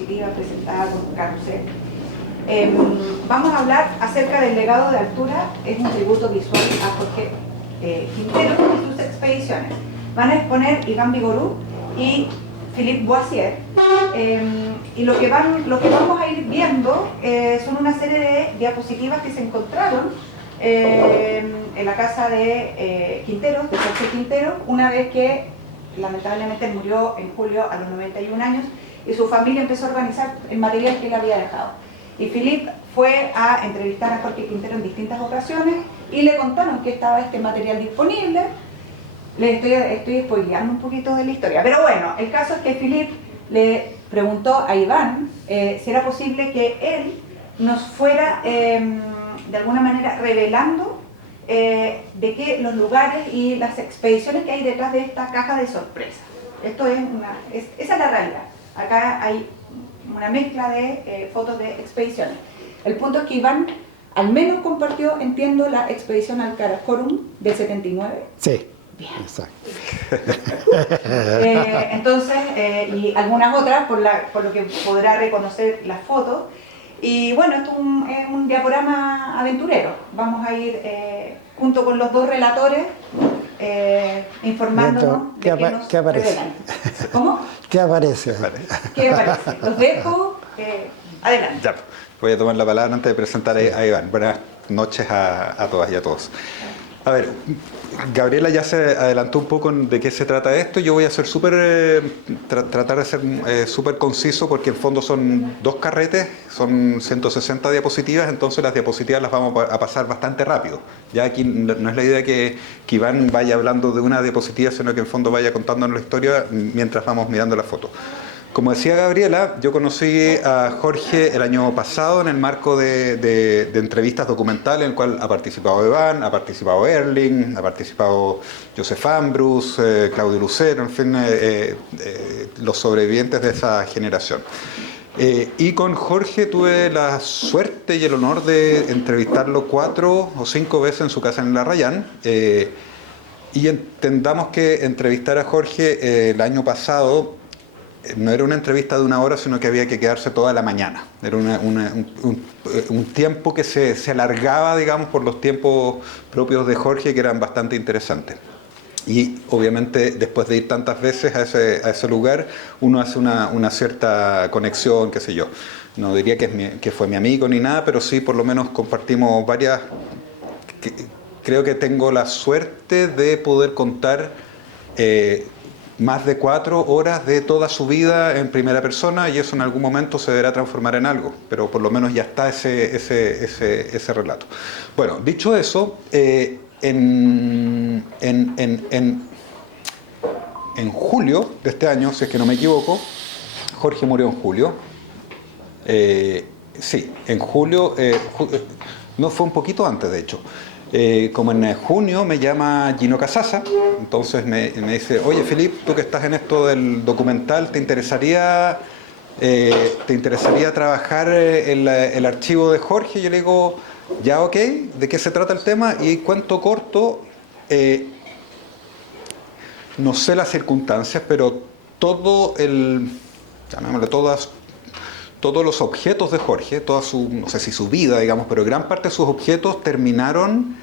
diapositiva presentada con un carrusel. Vamos a hablar acerca del legado de altura, es un tributo visual a Jorge Quintero y sus expediciones. Van a exponer Iván Vigorú y Philippe Boissier, y lo que vamos a ir viendo son una serie de diapositivas que se encontraron en la casa de Quintero, de Jorge Quintero, una vez que lamentablemente murió en julio a los 91 años y su familia empezó a organizar el material que él había dejado. Y Philippe fue a entrevistar a Jorge Quintero en distintas ocasiones y le contaron que estaba este material disponible. Les estoy spoileando un poquito de la historia, pero bueno, el caso es que Philippe le preguntó a Iván si era posible que él nos fuera de alguna manera revelando de que los lugares y las expediciones que hay detrás de esta caja de sorpresa. Esto es esa es la realidad. Acá hay una mezcla de fotos de expediciones. El punto es que Iván al menos compartió, entiendo, la expedición al Karakorum del 79. Sí. Bien. Exacto. Entonces, y algunas otras, por lo que podrá reconocer las fotos. Y bueno, esto es un diaporama aventurero. Vamos a ir junto con los dos relatores informándonos de qué aparece. Revelan. ¿Cómo? ¿Qué aparece? ¿Qué aparece? Los dejo. Adelante. Ya, voy a tomar la palabra antes de presentar a Iván. Buenas noches a todas y a todos. A ver, Gabriela ya se adelantó un poco de qué se trata esto. Yo voy a ser tratar de ser súper conciso porque en fondo son dos carretes, son 160 diapositivas, entonces las diapositivas las vamos a pasar bastante rápido. Ya aquí no es la idea que Iván vaya hablando de una diapositiva, sino que en fondo vaya contándonos la historia mientras vamos mirando la foto. Como decía Gabriela, yo conocí a Jorge el año pasado en el marco de entrevistas documentales en el cual ha participado Iván, ha participado Erling, ha participado Joseph Ambrus, Claudio Lucero, en fin, los sobrevivientes de esa generación. Y con Jorge tuve la suerte y el honor de entrevistarlo 4 o 5 veces en su casa en La Rayán. Y entendamos que entrevistar a Jorge el año pasado no era una entrevista de 1 hora, sino que había que quedarse toda la mañana. Era un tiempo que se alargaba, digamos, por los tiempos propios de Jorge, que eran bastante interesantes. Y obviamente después de ir tantas veces a ese lugar, uno hace una cierta conexión, qué sé yo. No diría que fue mi amigo ni nada, pero sí por lo menos compartimos varias... Creo que tengo la suerte de poder contar más de 4 horas de toda su vida en primera persona, y eso en algún momento se deberá transformar en algo, pero por lo menos ya está ese relato. Bueno, dicho eso, en julio de este año, si es que no me equivoco, Jorge murió en julio. Sí, en julio, no, fue un poquito antes de hecho. Como en junio me llama Gino Casasa, entonces me dice: oye Philippe, tú que estás en esto del documental, ¿te interesaría trabajar el archivo de Jorge? Yo le digo: ya, ok, ¿de qué se trata el tema? Y cuento corto, no sé las circunstancias, pero llamémoslo todos los objetos de Jorge, no sé si su vida, digamos, pero gran parte de sus objetos terminaron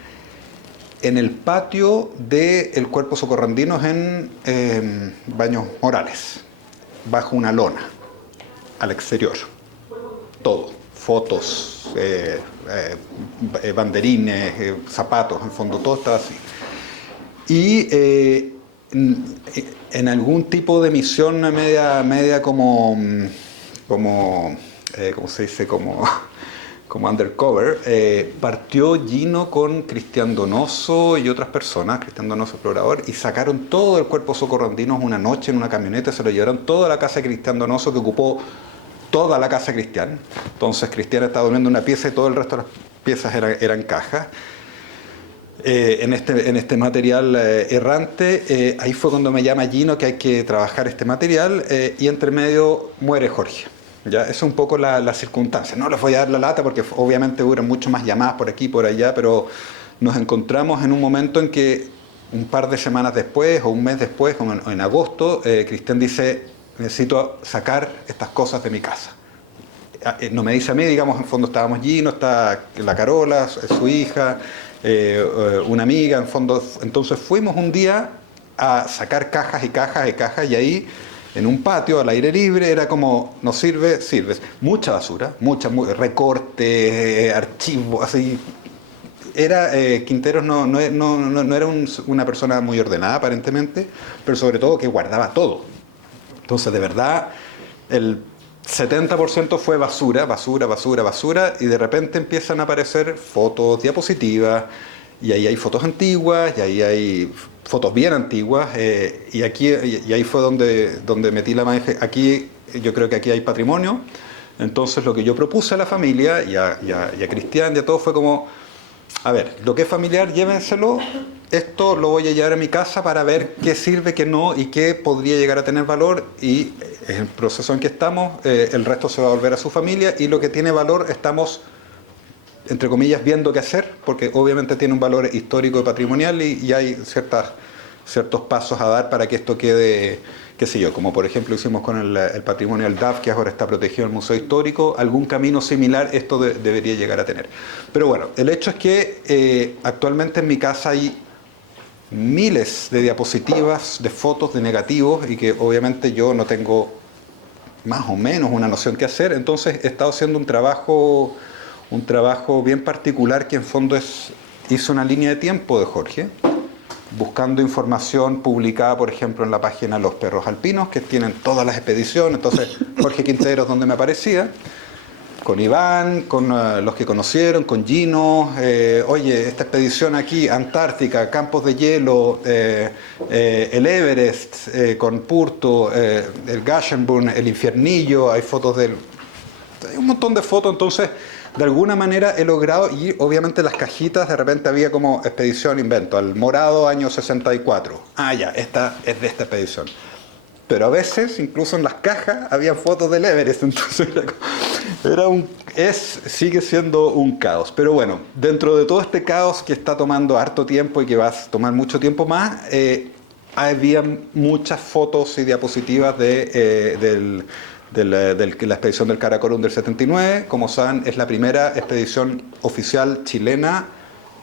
en el patio del Cuerpo Socorrandinos en Baños Morales, bajo una lona, al exterior. Todo, fotos, banderines, zapatos, en fondo, todo estaba así. Y en algún tipo de misión media como ¿cómo se dice? Como undercover, partió Gino con Cristian Donoso y otras personas, Cristian Donoso explorador, y sacaron todo el Cuerpo Socorrandinos una noche en una camioneta, se lo llevaron toda la casa de Cristian Donoso, que ocupó toda la casa de Cristian. Entonces Cristian estaba durmiendo en una pieza y todo el resto de las piezas eran cajas. En este material errante, ahí fue cuando me llama Gino que hay que trabajar este material, y entre medio muere Jorge. Ya, eso es un poco la circunstancia. No les voy a dar la lata porque obviamente hubo mucho más llamadas por aquí y por allá, pero nos encontramos en un momento en que un par de semanas después o un mes después, o en agosto, Cristian dice: necesito sacar estas cosas de mi casa. No me dice a mí, digamos, en fondo estábamos Gino, está la Carola, su hija, una amiga, en fondo. Entonces fuimos un día a sacar cajas y cajas y cajas, y ahí en un patio al aire libre era como, nos sirve, sirves. Mucha basura, recortes, archivos, así. Quinteros no era una persona muy ordenada aparentemente, pero sobre todo que guardaba todo. Entonces, de verdad, el 70% fue basura, y de repente empiezan a aparecer fotos, diapositivas, y ahí hay fotos antiguas, y ahí hay fotos bien antiguas, y ahí fue donde metí la mano. Aquí, yo creo que aquí hay patrimonio. Entonces, lo que yo propuse a la familia, y a Cristian, y a todos, fue como, a ver, lo que es familiar, llévenselo. Esto lo voy a llevar a mi casa para ver qué sirve, qué no y qué podría llegar a tener valor, y en el proceso en que estamos, el resto se va a volver a su familia, y lo que tiene valor estamos, entre comillas, viendo qué hacer, porque obviamente tiene un valor histórico y patrimonial, y hay ciertos pasos a dar para que esto quede, qué sé yo, como por ejemplo hicimos con el patrimonio del DAF, que ahora está protegido en el Museo Histórico. Algún camino similar esto debería llegar a tener. Pero bueno, el hecho es que actualmente en mi casa hay miles de diapositivas, de fotos, de negativos, y que obviamente yo no tengo más o menos una noción qué hacer. Entonces he estado haciendo un trabajo bien particular, que en fondo hizo una línea de tiempo de Jorge, buscando información publicada, por ejemplo, en la página Los Perros Alpinos, que tienen todas las expediciones. Entonces, Jorge Quinteros, donde me aparecía, con Iván, con los que conocieron, con Gino, oye, esta expedición aquí, Antártica, campos de hielo, el Everest, con Purto, el Gashenburg, el Infiernillo, hay un montón de fotos. Entonces, de alguna manera he logrado, y obviamente las cajitas, de repente había como expedición invento, al Morado año 64. Ah, ya, esta es de esta expedición. Pero a veces, incluso en las cajas, había fotos del Everest. Entonces sigue siendo un caos. Pero bueno, dentro de todo este caos que está tomando harto tiempo y que va a tomar mucho tiempo más, había muchas fotos y diapositivas de la expedición del Karakorum del 79. Como saben, es la primera expedición oficial chilena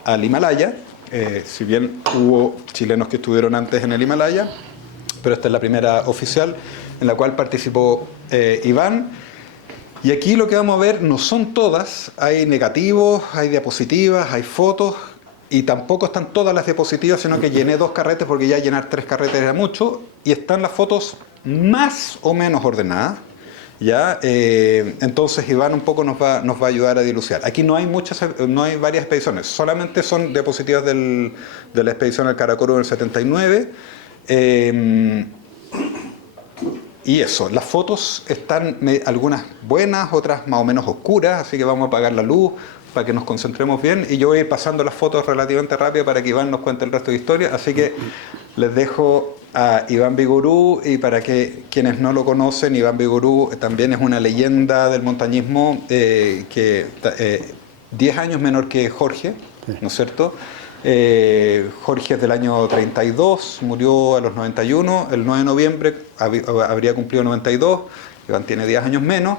al Himalaya. Si bien hubo chilenos que estuvieron antes en el Himalaya, pero esta es la primera oficial en la cual participó Iván. Y aquí lo que vamos a ver no son todas, hay negativos, hay diapositivas, hay fotos, y tampoco están todas las diapositivas, sino que llené 2 carretes, porque ya llenar 3 carretes era mucho, y están las fotos más o menos ordenadas. ¿Ya? Entonces Iván un poco nos va a ayudar a dilucidar. Aquí no hay varias expediciones, solamente son diapositivas de la expedición al Karakorum del 79. Y eso, las fotos están algunas buenas, otras más o menos oscuras, así que vamos a apagar la luz para que nos concentremos bien, y yo voy a ir pasando las fotos relativamente rápido para que Iván nos cuente el resto de historia. Así que les dejo a Iván Vigorú, y para que quienes no lo conocen, Iván Vigorú también es una leyenda del montañismo, 10 años menor que Jorge, ¿no es cierto? Jorge es del año 32, murió a los 91, el 9 de noviembre habría cumplido 92, Iván tiene 10 años menos,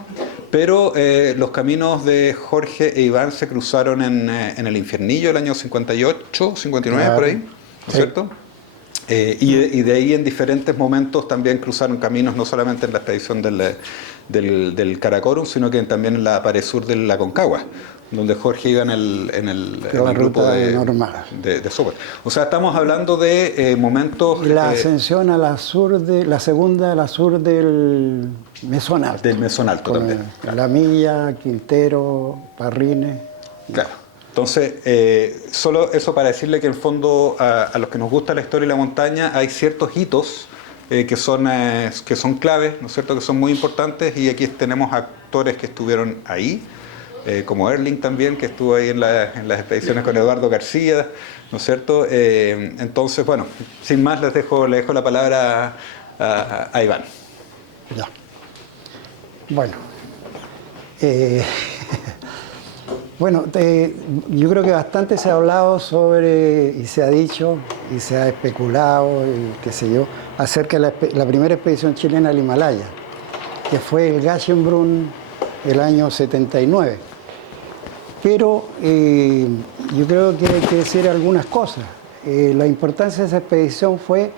pero los caminos de Jorge e Iván se cruzaron en el Infiernillo el año 58, 59, claro, por ahí, ¿no es cierto? Y de ahí en diferentes momentos también cruzaron caminos, no solamente en la expedición del Karakorum, sino que también en la pared sur de la Aconcagua, donde Jorge iba en el grupo de software. O sea, estamos hablando de momentos... La ascensión a la sur la segunda a la sur del Mesón Alto. Del Mesón Alto también. Claro. La Milla, Quintero, Parrines. Claro. Entonces, solo eso para decirle que en el fondo a los que nos gusta la historia y la montaña hay ciertos hitos que son claves, ¿no es cierto?, que son muy importantes, y aquí tenemos actores que estuvieron ahí, como Erling también, que estuvo ahí en las expediciones con Eduardo García, ¿no es cierto? Entonces, bueno, sin más le dejo la palabra a Iván. Ya. Bueno. Bueno, yo creo que bastante se ha hablado sobre, y se ha dicho, y se ha especulado, y qué sé yo, acerca de la primera expedición chilena al Himalaya, que fue el Gachenbrunn el año 79. Pero yo creo que hay que decir algunas cosas. La importancia de esa expedición fue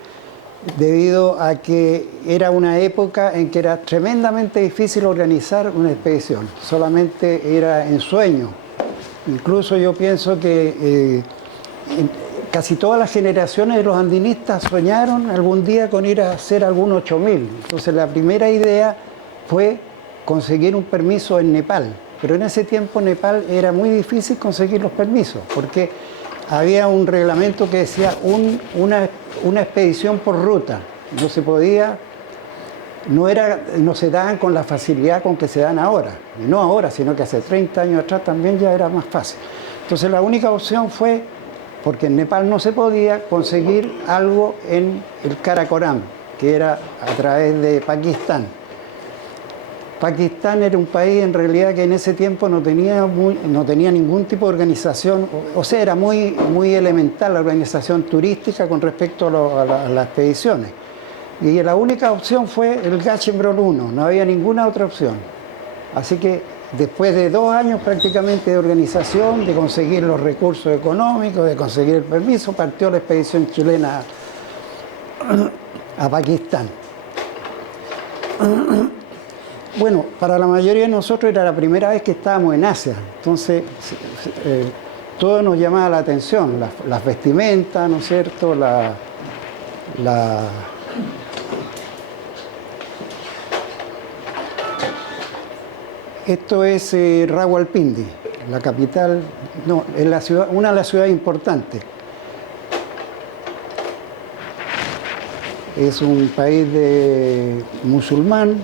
debido a que era una época en que era tremendamente difícil organizar una expedición, solamente era en sueño. Incluso yo pienso que casi todas las generaciones de los andinistas soñaron algún día con ir a hacer algún 8000. Entonces la primera idea fue conseguir un permiso en Nepal, pero en ese tiempo Nepal era muy difícil conseguir los permisos, porque había un reglamento que decía una expedición por ruta. No se podía, no se daban con la facilidad con que se dan ahora. Y no ahora, sino que hace 30 años atrás también ya era más fácil. Entonces la única opción fue, porque en Nepal no se podía, conseguir algo en el Karakoram, que era a través de Pakistán. Pakistán era un país en realidad que en ese tiempo no tenía ningún tipo de organización, o sea, era muy elemental la organización turística con respecto a las expediciones. Y la única opción fue el Gachenbrunn 1, no había ninguna otra opción. Así que después de 2 años prácticamente de organización, de conseguir los recursos económicos, de conseguir el permiso, partió la expedición chilena a Pakistán. Bueno, para la mayoría de nosotros era la primera vez que estábamos en Asia, entonces todo nos llamaba la atención, las vestimentas, ¿no es cierto?, Esto es Rawalpindi, la capital, no, es la ciudad, una de las ciudades importantes. Es un país musulmán.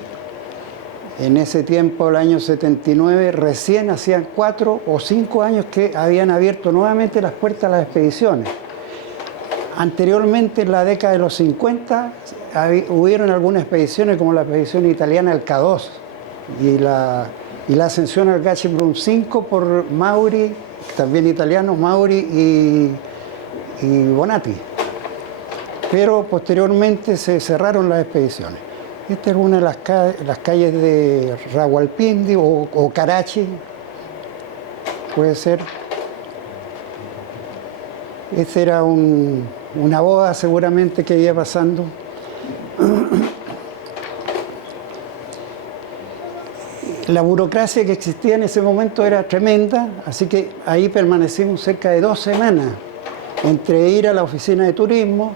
En ese tiempo, el año 79, recién hacían 4 o 5 años que habían abierto nuevamente las puertas a las expediciones. Anteriormente, en la década de los 50, hubieron algunas expediciones, como la expedición italiana al K2 y la ascensión al Gachenbrunn 5 por Mauri, también italiano, Mauri y Bonatti. Pero posteriormente se cerraron las expediciones. Esta es una de las calles de Rawalpindi o Karachi, puede ser. Esta era una boda seguramente que iba pasando. La burocracia que existía en ese momento era tremenda, así que ahí permanecimos cerca de 2 semanas, entre ir a la oficina de turismo,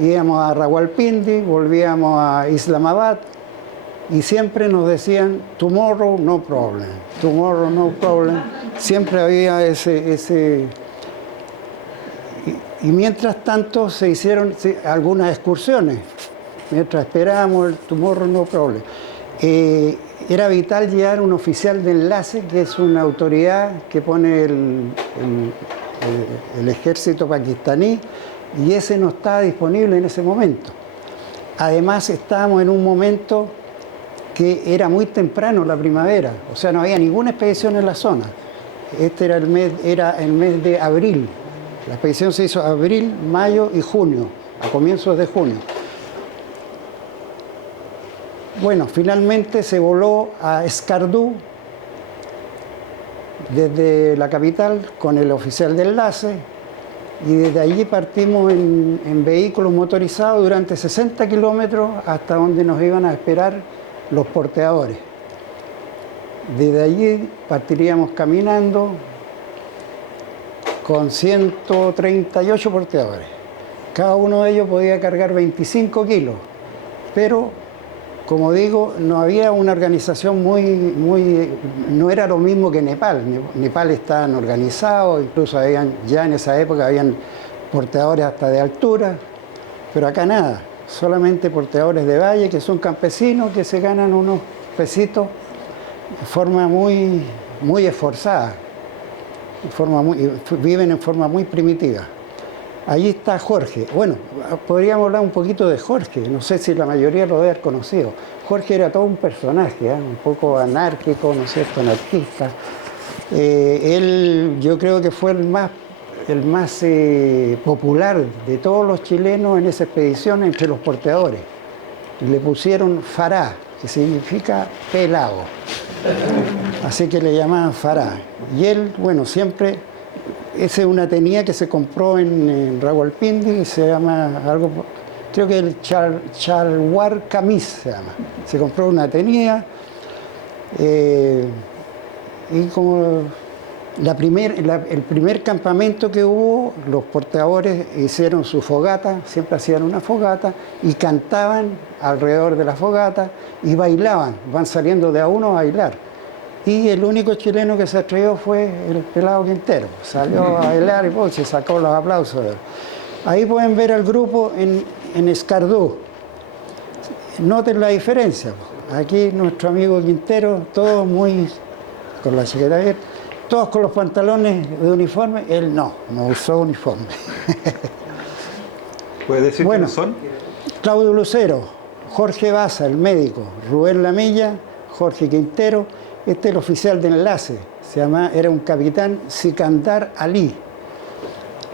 íbamos a Rawalpindi, volvíamos a Islamabad y siempre nos decían tomorrow no problem, tomorrow no problem. Siempre había ese. Y mientras tanto se hicieron algunas excursiones, mientras esperábamos el tomorrow no problem. Era vital llevar un oficial de enlace, que es una autoridad que pone el ejército pakistaní, y ese no estaba disponible en ese momento. Además, estábamos en un momento que era muy temprano, la primavera, o sea, no había ninguna expedición en la zona. Este era el mes de abril. La expedición se hizo abril, mayo y junio, a comienzos de junio. Bueno, finalmente se voló a Escardú desde la capital con el oficial de enlace, y desde allí partimos en vehículos motorizados durante 60 kilómetros hasta donde nos iban a esperar los porteadores. Desde allí partiríamos caminando con 138 porteadores. Cada uno de ellos podía cargar 25 kilos, pero como digo, no había una organización no era lo mismo que Nepal. Nepal estaban organizados, incluso ya en esa época habían porteadores hasta de altura, pero acá nada, solamente porteadores de valle, que son campesinos que se ganan unos pesitos de forma muy esforzada, viven en forma muy primitiva. Allí está Jorge. Bueno, podríamos hablar un poquito de Jorge. No sé si la mayoría lo debe haber conocido. Jorge era todo un personaje, un poco anárquico, ¿no es cierto?, anarquista. Él, yo creo que fue el más el más popular de todos los chilenos en esa expedición entre los porteadores. Le pusieron Fará, que significa pelado. Así que le llamaban Fará. Y él, bueno, siempre, esa es una tenía que se compró en Rawalpindi, se llama algo, creo que el Chalwar Kamis se llama. Se compró una tenía y como el primer campamento que hubo, los porteadores hicieron su fogata, siempre hacían una fogata y cantaban alrededor de la fogata y bailaban, van saliendo de a uno a bailar. Y el único chileno que se atrevió fue el pelado Quintero, salió a bailar y pues, se sacó los aplausos. Ahí pueden ver al grupo en Escardú. Noten la diferencia. Aquí nuestro amigo Quintero, todos muy con la chaqueta abierta, todos con los pantalones de uniforme, él no usó uniforme. ¿Puedes decir bueno, quiénes son? Claudio Lucero, Jorge Baza, el médico, Rubén Lamilla, Jorge Quintero, este es el oficial de enlace, era un capitán Sikandar Ali.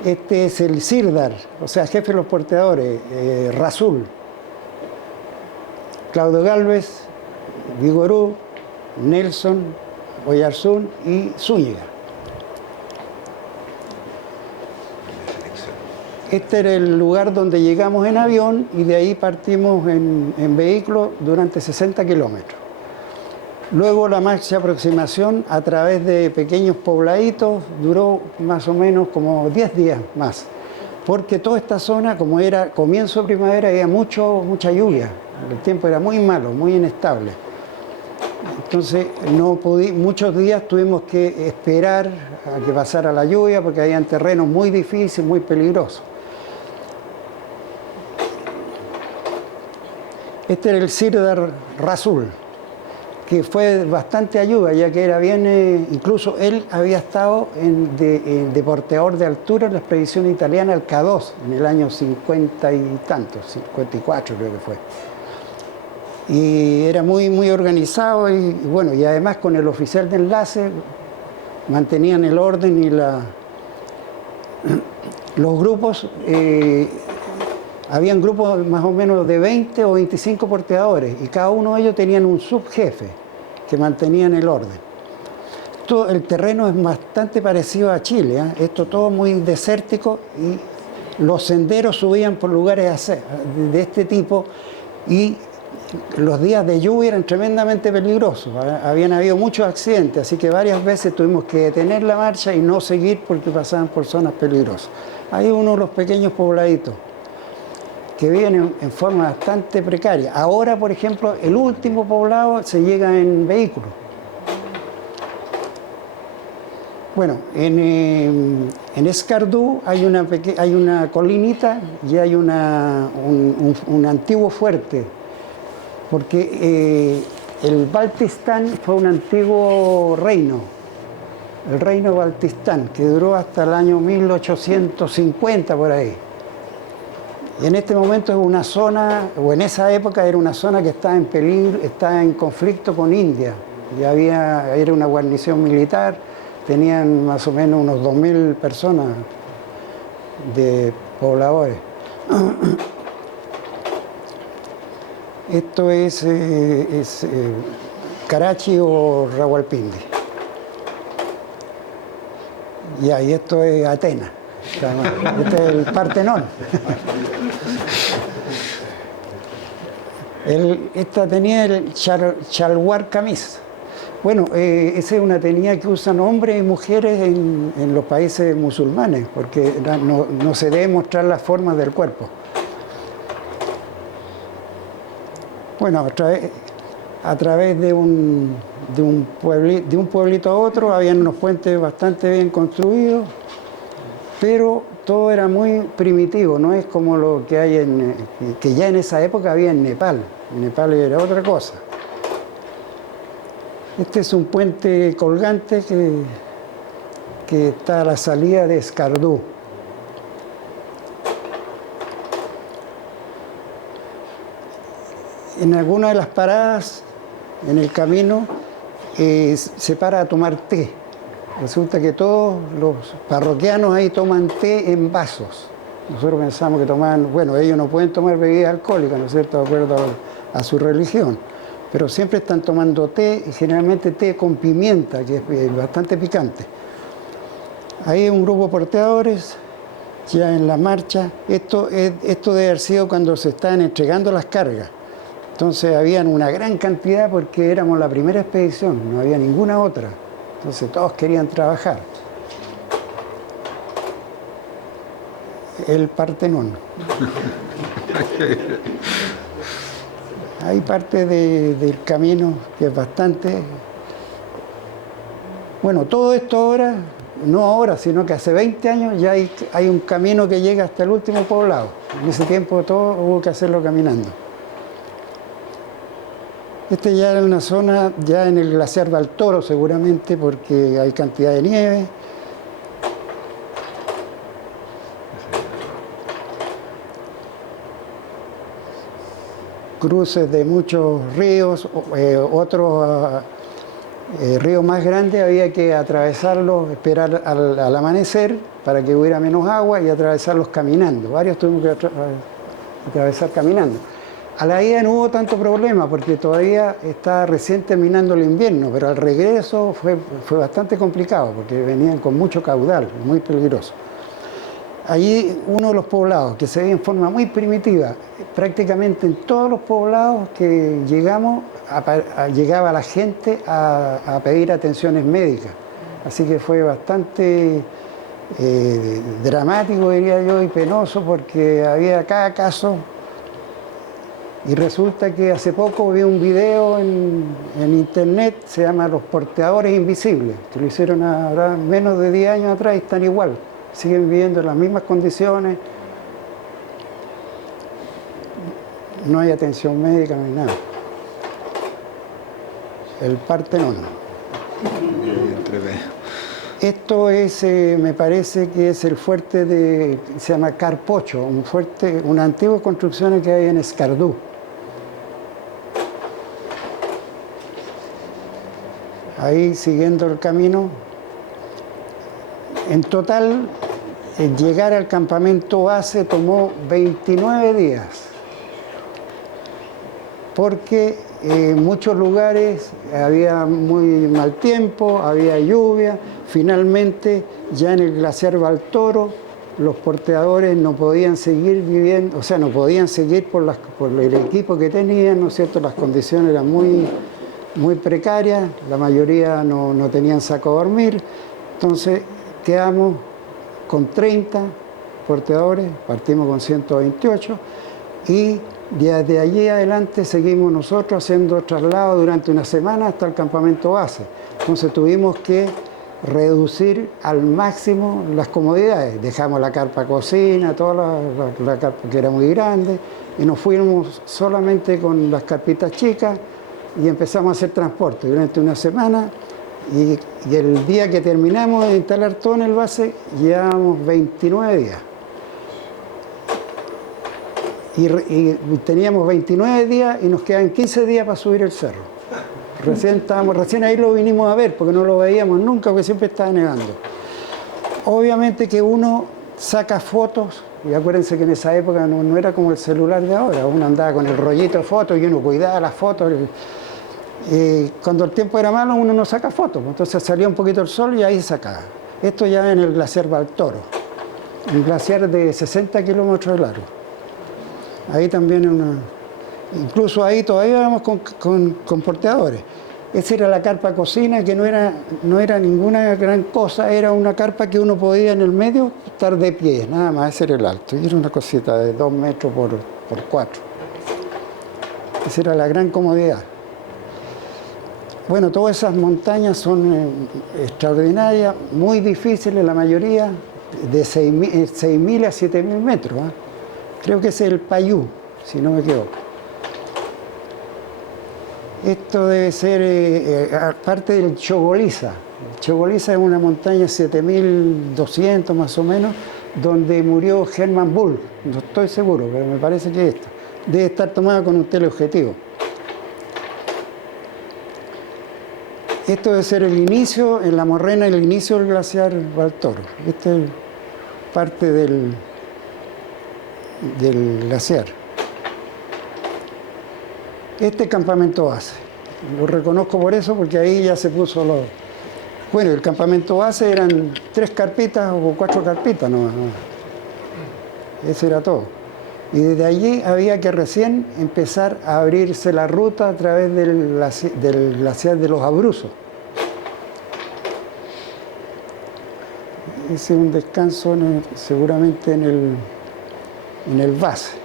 Este es el Sirdar, o sea, jefe de los porteadores, Rasul. Claudio Galvez, Vigorú, Nelson, Oyarzún y Zúñiga. Este era el lugar donde llegamos en avión y de ahí partimos en vehículo durante 60 kilómetros. Luego la marcha de aproximación a través de pequeños pobladitos duró más o menos como 10 días más, porque toda esta zona, como era comienzo de primavera, había mucha lluvia, el tiempo era muy malo, muy inestable. Entonces muchos días tuvimos que esperar a que pasara la lluvia porque habían terrenos muy difíciles, muy peligrosos. Este era el Sirdar Rasul, que fue bastante ayuda, ya que era bien, incluso él había estado de porteador de altura en la expedición italiana al K2 en el año 50 y tantos, 54 creo que fue. Y era muy organizado y bueno, y además con el oficial de enlace mantenían el orden y los grupos, habían grupos más o menos de 20 o 25 porteadores y cada uno de ellos tenían un subjefe que mantenían el orden. El terreno es bastante parecido a Chile, esto todo muy desértico y los senderos subían por lugares de este tipo y los días de lluvia eran tremendamente peligrosos, habían habido muchos accidentes, así que varias veces tuvimos que detener la marcha y no seguir porque pasaban por zonas peligrosas. Hay uno de los pequeños pobladitos que viven en forma bastante precaria. Ahora, por ejemplo, el último poblado se llega en vehículo. Bueno, en Escardú hay una colinita y hay un antiguo fuerte, porque el Baltistán fue un antiguo reino, el reino de Baltistán, que duró hasta el año 1850 por ahí. Y en este momento es una zona, o en esa época era una zona que estaba en peligro, estaba en conflicto con India. Y era una guarnición militar, tenían más o menos unos 2.000 personas de pobladores. Esto es Karachi o Rawalpindi. Y esto es Atenas. Este es el Partenón. Esta tenía el Chalwar Kamis. Bueno, esa es una tenía que usan hombres y mujeres en los países musulmanes, porque no se debe mostrar las formas del cuerpo. Bueno, a través de un pueblito a otro habían unos puentes bastante bien construidos, pero todo era muy primitivo, no es como lo que hay que ya en esa época había en Nepal. En Nepal era otra cosa. Este es un puente colgante que está a la salida de Escardú. En alguna de las paradas en el camino se para a tomar té. Resulta que todos los parroquianos ahí toman té en vasos. Nosotros pensamos que tomaban, bueno, ellos no pueden tomar bebidas alcohólicas, ¿no es cierto?, de acuerdo a su religión, pero siempre están tomando té, y generalmente té con pimienta, que es bastante picante. Ahí un grupo de porteadores, ya en la marcha. Esto debe haber sido cuando se estaban entregando las cargas. Entonces habían una gran cantidad porque éramos la primera expedición, no había ninguna otra. Entonces todos querían trabajar. El Partenón. Hay parte del camino que es bastante... Bueno, todo esto ahora, no ahora, sino que hace 20 años ya hay un camino que llega hasta el último poblado. En ese tiempo todo hubo que hacerlo caminando. Este ya era una zona, ya en el glaciar Baltoro seguramente, porque hay cantidad de nieve. Cruces de muchos ríos, otros ríos más grandes había que atravesarlos, esperar al amanecer para que hubiera menos agua y atravesarlos caminando. Varios tuvimos que atravesar caminando. A la ida no hubo tanto problema porque todavía está recién terminando el invierno, pero al regreso fue bastante complicado porque venían con mucho caudal, muy peligroso. Allí uno de los poblados que se ve en forma muy primitiva, prácticamente en todos los poblados que llegamos, llegaba la gente a pedir atenciones médicas. Así que fue bastante dramático, diría yo, y penoso porque había cada caso. Y resulta que hace poco vi un video en internet, se llama Los Porteadores Invisibles, que lo hicieron ahora menos de 10 años atrás y están igual. Siguen viviendo en las mismas condiciones, no hay atención médica, no hay nada. El Partenón. Esto es, me parece que es el fuerte se llama Carpocho, un fuerte, una antigua construcción que hay en Escardú. Ahí siguiendo el camino, en total, llegar al campamento base tomó 29 días, porque en muchos lugares había muy mal tiempo, había lluvia. Finalmente, ya en el glaciar Baltoro, los porteadores no podían seguir viviendo, o sea, no podían seguir por el equipo que tenían, ¿no es cierto? Las condiciones eran muy precarias, la mayoría no tenían saco a dormir, entonces quedamos con 30 porteadores, partimos con 128 y desde allí adelante seguimos nosotros haciendo traslados durante una semana hasta el campamento base. Entonces tuvimos que reducir al máximo las comodidades, dejamos la carpa cocina, toda la carpa que era muy grande y nos fuimos solamente con las carpitas chicas y empezamos a hacer transporte durante una semana y el día que terminamos de instalar todo en el base llevábamos 29 días. Y teníamos 29 días y nos quedan 15 días para subir el cerro. Recién ahí lo vinimos a ver porque no lo veíamos nunca porque siempre estaba nevando. Obviamente que uno saca fotos, y acuérdense que en esa época no era como el celular de ahora, uno andaba con el rollito de fotos y uno cuidaba las fotos. Cuando el tiempo era malo uno no saca fotos, entonces salía un poquito el sol y ahí sacaba. Esto ya en el glaciar Baltoro, un glaciar de 60 kilómetros de largo. Ahí también incluso ahí todavía vamos con porteadores. Esa era la carpa cocina, que no era ninguna gran cosa, era una carpa que uno podía en el medio estar de pie, nada más, ese era el alto. Y era una cosita de 2 metros por 4. Esa era la gran comodidad. Bueno, todas esas montañas son extraordinarias, muy difíciles, la mayoría, de 6.000 a 7.000 metros. Creo que es el Payú, si no me equivoco. Esto debe ser parte del Chogoliza. El Chogoliza es una montaña 7.200 más o menos, donde murió Hermann Bull. No estoy seguro, pero me parece que esto debe estar tomada con un teleobjetivo. Esto debe ser el inicio, en la Morrena, el inicio del glaciar Baltoro. Esta es parte del glaciar. Este campamento base. Lo reconozco por eso, porque ahí ya se puso los... Bueno, el campamento base eran 3 carpitas o 4 carpitas nomás. Eso era todo. Y desde allí había que recién empezar a abrirse la ruta a través del glaciar de los Abruzos. Ese es un descanso seguramente en el base.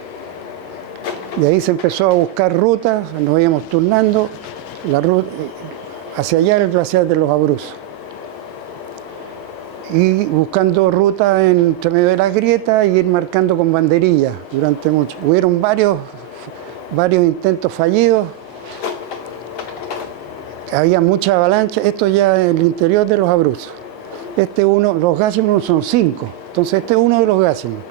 De ahí se empezó a buscar rutas, nos íbamos turnando, la ruta, hacia allá el glaciar de los Abruzos. Y buscando rutas entre medio de las grietas y ir marcando con banderillas durante mucho. Hubieron varios intentos fallidos, había mucha avalancha, esto ya en el interior de los Abruzos. Los Gashimbrun son 5, entonces este es uno de los Gashimbrun.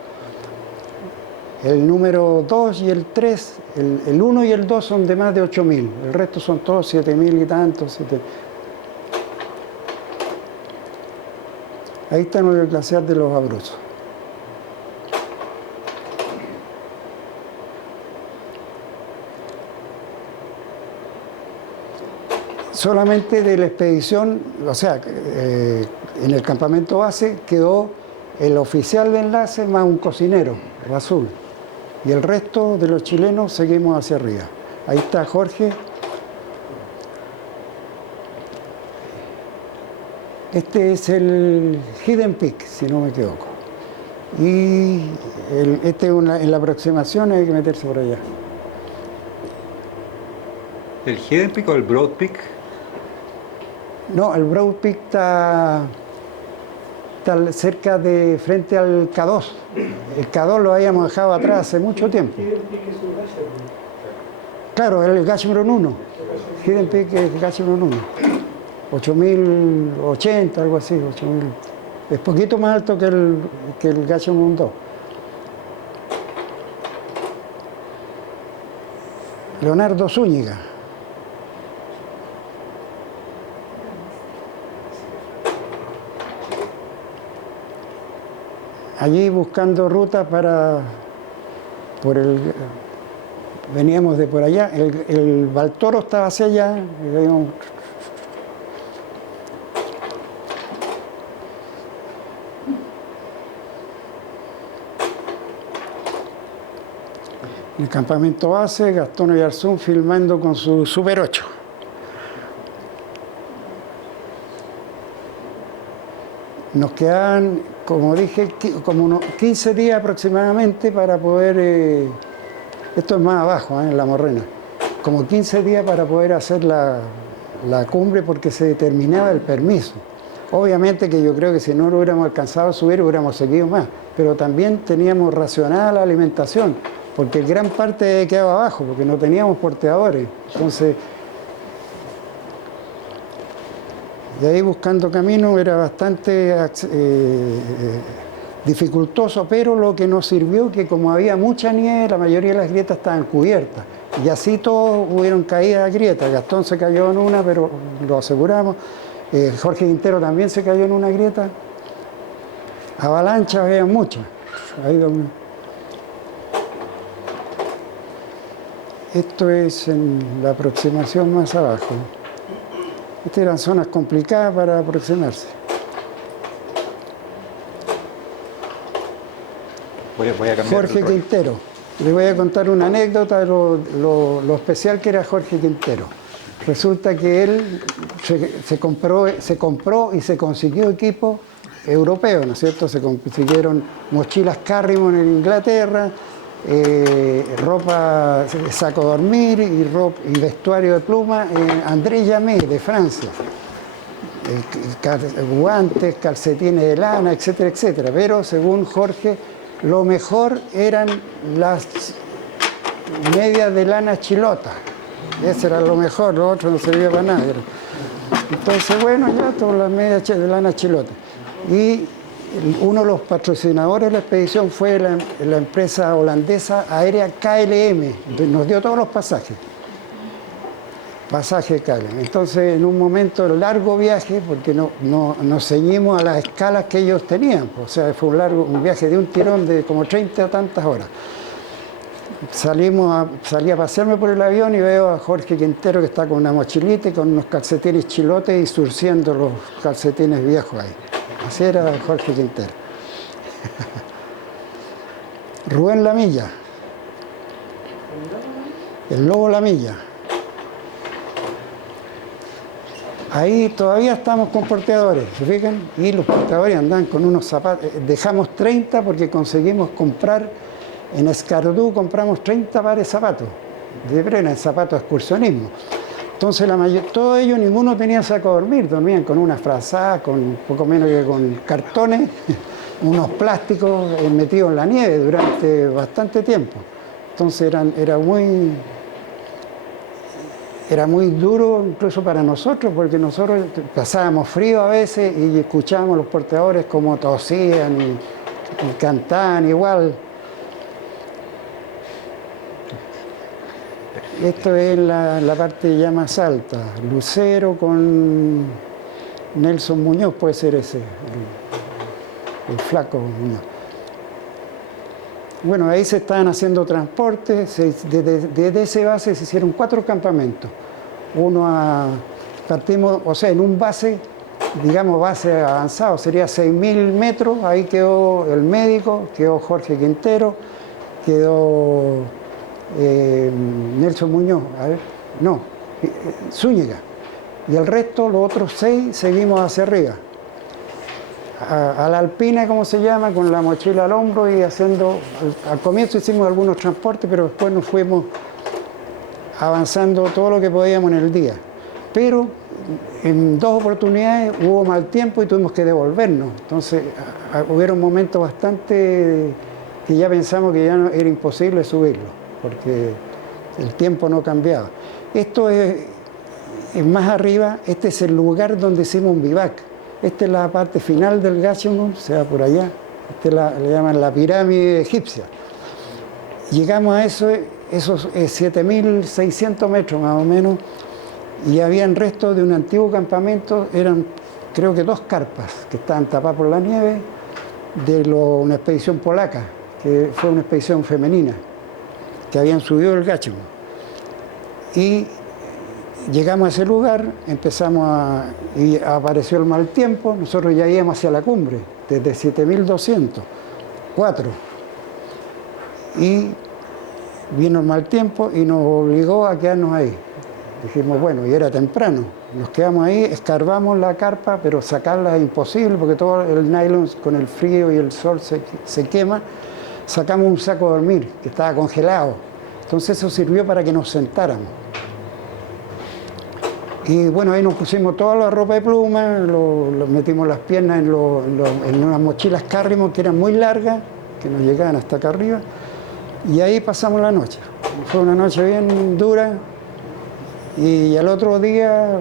El número 2 y el 3, el 1 y el 2 son de más de 8.000, el resto son todos 7.000 y tantos. Ahí está el glaciar de los Abruzos. Solamente de la expedición, o sea, en el campamento base quedó el oficial de enlace más un cocinero, Rasul. Y el resto de los chilenos seguimos hacia arriba. Ahí está Jorge. Este es el Hidden Peak, si no me equivoco. Y en la aproximación hay que meterse por allá. ¿El Hidden Peak o el Broad Peak? No, el Broad Peak está cerca de frente al K2. El K2 lo habíamos dejado atrás hace mucho tiempo. Claro, el Gashimbrun 1. Hidden Peak es Gashimbrun 1. 8.080, algo así. 8.000. Es poquito más alto que el Gashimbrun 2. Leonardo Zúñiga. Allí buscando ruta veníamos de por allá, el Baltoro estaba hacia allá, el campamento base, Gastón Oyarzún filmando con su Super 8. Nos quedaban, como dije, como unos 15 días aproximadamente para poder, esto es más abajo, en la Morrena, como 15 días para poder hacer la cumbre porque se terminaba el permiso. Obviamente que yo creo que si no lo hubiéramos alcanzado a subir hubiéramos seguido más, pero también teníamos racionada la alimentación, porque gran parte quedaba abajo, porque no teníamos porteadores. Entonces, de ahí buscando camino era bastante dificultoso, pero lo que nos sirvió que como había mucha nieve, la mayoría de las grietas estaban cubiertas. Y así todos hubieron caídas de grietas. Gastón se cayó en una, pero lo aseguramos. Jorge Quintero también se cayó en una grieta. Avalanchas había muchas. Esto es en la aproximación más abajo. Estas eran zonas complicadas para aproximarse. Voy a cambiar Jorge Quintero. Le voy a contar una anécdota de lo especial que era Jorge Quintero. Resulta que él se compró y se consiguió equipo europeo, ¿no es cierto? Se consiguieron mochilas Carrimon en Inglaterra, ropa, saco de dormir y vestuario de pluma André Llamé de Francia, guantes, calcetines de lana, etcétera, etcétera. Pero según Jorge, lo mejor eran las medias de lana chilota. Ese era lo mejor, lo otro no servía para nada. Entonces, bueno, ya todas las medias de lana chilota. Y uno de los patrocinadores de la expedición fue la empresa holandesa aérea KLM, nos dio todos los pasajes. Pasaje de Cali. Entonces, en un momento, largo viaje, porque nos ceñimos a las escalas que ellos tenían. O sea, fue un viaje de un tirón de como 30 tantas horas. Salí a pasearme por el avión y veo a Jorge Quintero que está con una mochilita y con unos calcetines chilotes y surciendo los calcetines viejos ahí. Así era Jorge Quintero. Rubén Lamilla. El Lobo Lamilla. Ahí todavía estamos con porteadores, ¿se fijan? Y los porteadores andan con unos zapatos. Dejamos 30 porque conseguimos comprar, en Escardú compramos 30 pares de zapatos, de brena, zapatos de excursionismo. Entonces, todos ellos, ninguno tenía saco de dormir, dormían con una frazada, con un poco menos que con cartones, unos plásticos metidos en la nieve durante bastante tiempo. Entonces era muy duro incluso para nosotros, porque nosotros pasábamos frío a veces y escuchábamos a los porteadores como tosían y cantaban igual. Esto es la parte ya más alta, Lucero con Nelson Muñoz, puede ser ese, el flaco Muñoz. Bueno, ahí se estaban haciendo transportes, desde ese base se hicieron 4 campamentos. Partimos, o sea, en un base, digamos base avanzado, sería 6.000 metros, ahí quedó el médico, quedó Jorge Quintero, quedó Nelson Muñoz, Zúñiga. Y el resto, los otros 6, seguimos hacia arriba. A la alpina, como se llama, con la mochila al hombro y haciendo... Al comienzo hicimos algunos transportes, pero después nos fuimos avanzando todo lo que podíamos en el día. Pero en 2 oportunidades hubo mal tiempo y tuvimos que devolvernos. Entonces hubieron momentos bastante que ya pensamos que ya era imposible subirlo, porque el tiempo no cambiaba. Esto es más arriba, este es el lugar donde hicimos un vivac. Esta es la parte final del Gasherbrum, se va por allá. Le llaman la pirámide egipcia. Llegamos a esos 7.600 metros más o menos, y habían restos de un antiguo campamento, eran creo que 2 carpas que estaban tapadas por la nieve, de una expedición polaca, que fue una expedición femenina, que habían subido el Gasherbrum. Y llegamos a ese lugar, y apareció el mal tiempo, nosotros ya íbamos hacia la cumbre, desde 7.204. Y vino el mal tiempo y nos obligó a quedarnos ahí. Dijimos, bueno, y era temprano, nos quedamos ahí, escarbamos la carpa, pero sacarla es imposible porque todo el nylon con el frío y el sol se quema. Sacamos un saco de dormir que estaba congelado, entonces eso sirvió para que nos sentáramos. Y bueno, ahí nos pusimos toda la ropa de pluma, metimos las piernas en unas mochilas Carrimon que eran muy largas, que nos llegaban hasta acá arriba, y ahí pasamos la noche. Fue una noche bien dura, y al otro día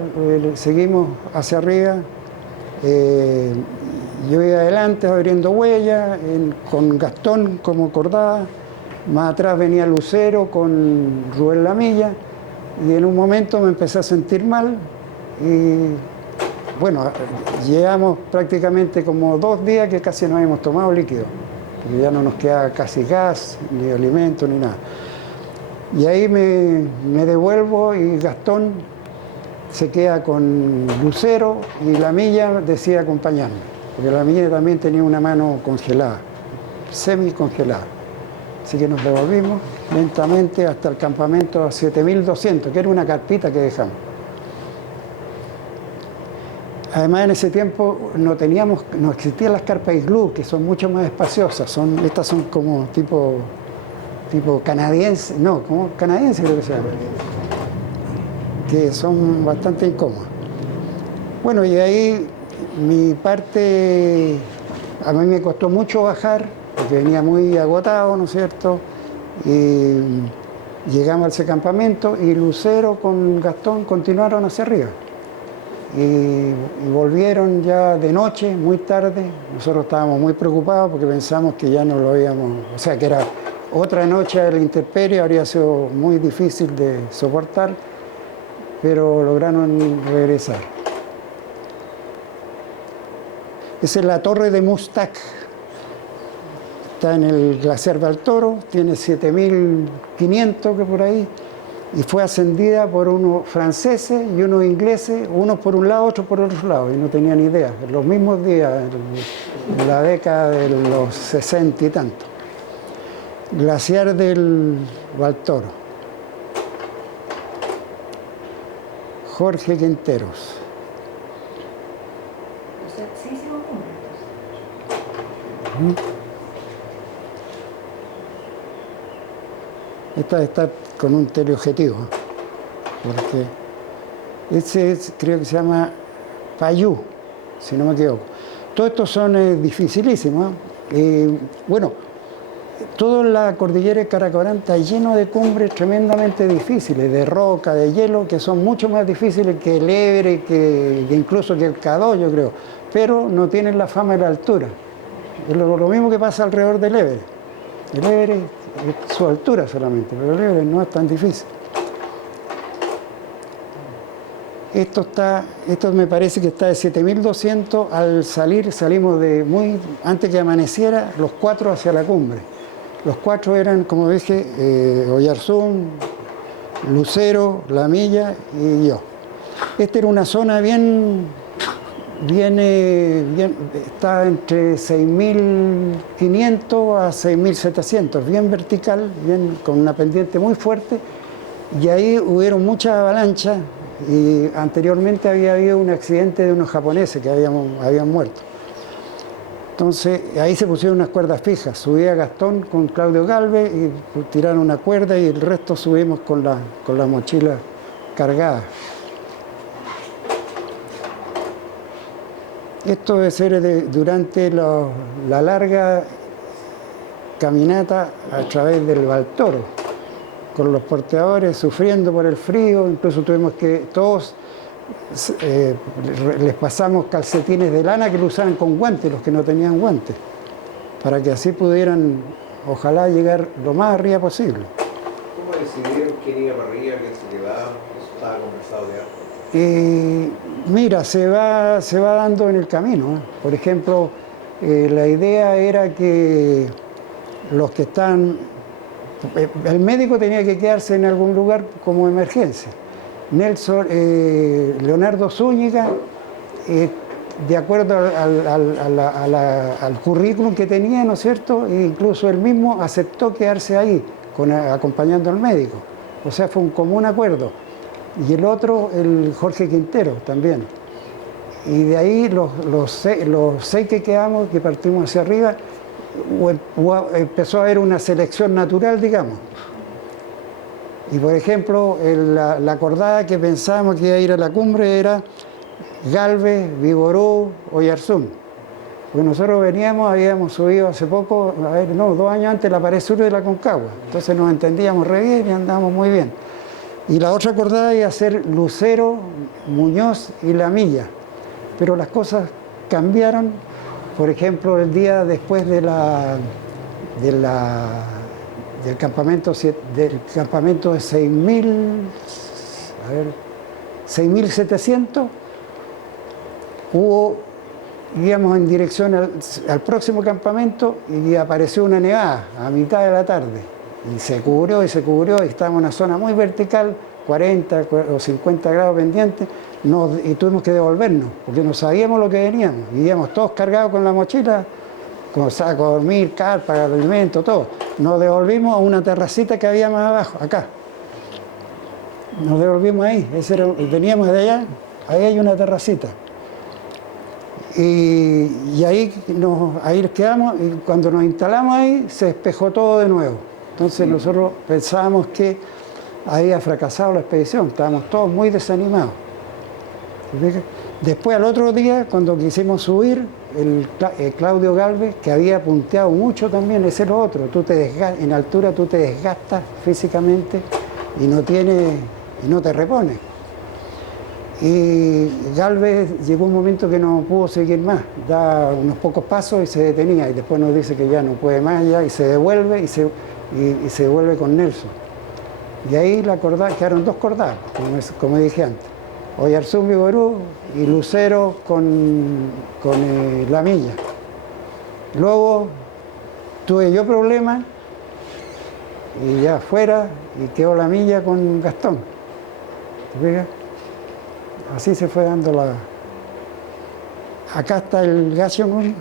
seguimos hacia arriba. Yo iba adelante abriendo huellas, con Gastón como cordada, más atrás venía Lucero con Rubén Lamilla. Y en un momento me empecé a sentir mal y bueno, llevamos prácticamente como 2 días que casi no habíamos tomado líquido, porque ya no nos queda casi gas, ni alimento, ni nada. Y ahí me devuelvo y Gastón se queda con Lucero y Lamilla decide acompañarme, porque Lamilla también tenía una mano congelada, semi congelada. Así que nos devolvimos lentamente hasta el campamento a 7.200, que era una carpita que dejamos. Además, en ese tiempo no existían las carpas iglú, que son mucho más espaciosas. Estas son como tipo canadiense, como canadiense creo que se llama, que son bastante incómodas. Bueno, y ahí mi parte, a mí me costó mucho bajar, porque venía muy agotado, ¿no es cierto? Y llegamos a ese campamento y Lucero con Gastón continuaron hacia arriba. Y volvieron ya de noche, muy tarde. Nosotros estábamos muy preocupados porque pensamos que ya no lo habíamos... O sea, que era otra noche de la intemperie, habría sido muy difícil de soportar. pero lograron regresar. Esa es la torre de Mustak. Está en el glaciar Baltoro, tiene 7.500 que por ahí, y fue ascendida por unos franceses y unos ingleses, unos por un lado, otros por otro lado, y no tenían idea. En los mismos días, en la década de los 60 y tanto. Glaciar del Baltoro. Jorge Quinteros. O sea, sí hicimos cumbre. Esta está con un teleobjetivo, porque ese creo que se llama Payú, si no me equivoco. Todos estos son dificilísimos. Bueno, toda la cordillera de Caracoram está lleno de cumbres tremendamente difíciles, de roca, de hielo, que son mucho más difíciles que el Everest, que incluso que el K2, yo creo, pero no tienen la fama de la altura. Es lo mismo que pasa alrededor del Everest. El Everest es su altura solamente, pero el Everest no es tan difícil. Esto me parece que está de 7.200, al salimos de antes que amaneciera, los 4 hacia la cumbre. Los 4 eran, como dije, Oyarzún, Lucero, La Milla y yo. Esta era una zona bien, está entre 6.500 a 6.700, bien vertical, con una pendiente muy fuerte, y ahí hubieron muchas avalanchas, y anteriormente había habido un accidente de unos japoneses que habían muerto. Entonces ahí se pusieron unas cuerdas fijas, subía Gastón con Claudio Galvez y tiraron una cuerda y el resto subimos con la mochila cargada. Esto debe ser durante la larga caminata a través del Baltoro, con los porteadores sufriendo por el frío, incluso tuvimos que todos les pasamos calcetines de lana que lo usaban con guantes, los que no tenían guantes, para que así pudieran, ojalá, llegar lo más arriba posible. ¿Cómo decidieron quién iba para arriba, quién se quedaba? ¿Eso estaba conversado ya? Mira, se va dando en el camino, ¿eh? Por ejemplo, la idea era que los que están... El médico tenía que quedarse en algún lugar como emergencia. Leonardo Zúñiga, de acuerdo al currículum que tenía, ¿no es cierto? E incluso él mismo aceptó quedarse ahí, acompañando al médico. O sea, fue un común acuerdo. Y el otro, el Jorge Quintero, también. Y de ahí los 6 que quedamos, que partimos hacia arriba, empezó a haber una selección natural, digamos. Y por ejemplo, la cordada que pensábamos que iba a ir a la cumbre era Galvez, Vigoró, Oyarzún. Porque nosotros habíamos subido hace poco, 2 años antes, la pared sur de la Concagua. Entonces nos entendíamos re bien y andábamos muy bien. Y la otra cordada iba a ser Lucero, Muñoz y La Milla. Pero las cosas cambiaron. Por ejemplo, el día después del campamento de 6.700, íbamos en dirección al próximo campamento y apareció una nevada a mitad de la tarde. Y se cubrió, y estábamos en una zona muy vertical, 40 o 50 grados pendientes, y tuvimos que devolvernos, porque no sabíamos lo que veníamos. Y íbamos todos cargados con la mochila, con saco de dormir, carpa, alimento, todo. Nos devolvimos a una terracita que había más abajo, acá. Nos devolvimos ahí, veníamos de allá, ahí hay una terracita. Y ahí nos quedamos, y cuando nos instalamos ahí, se despejó todo de nuevo. Entonces nosotros pensábamos que había fracasado la expedición, estábamos todos muy desanimados. Después, al otro día, cuando quisimos subir, Claudio Galvez, que había punteado mucho también, ese es lo otro, en altura tú te desgastas físicamente y no te repones. Y Galvez llegó un momento que no pudo seguir más, da unos pocos pasos y se detenía, y después nos dice que ya no puede más, y se devuelve y se devuelve con Nelson. Y ahí quedaron 2 cordadas, como dije antes. Oyarzún, Vigorú y Lucero con La Milla. Luego tuve yo problemas y ya fuera y quedó La Milla con Gastón. ¿Te fijas? Así se fue dando la... Acá está el Gachembrún.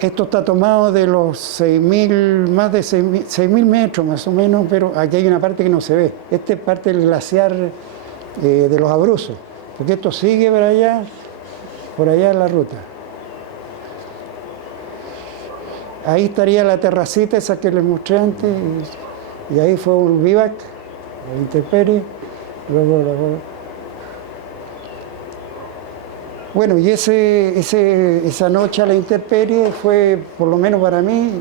Esto está tomado de los 6.000, más de 6.000 metros más o menos, pero aquí hay una parte que no se ve. Esta es parte del glaciar de los Abruzos, porque esto sigue por allá en la ruta. Ahí estaría la terracita esa que les mostré antes, y ahí fue un vivac, la intemperie, luego. Bueno, y esa noche a la intemperie fue, por lo menos para mí,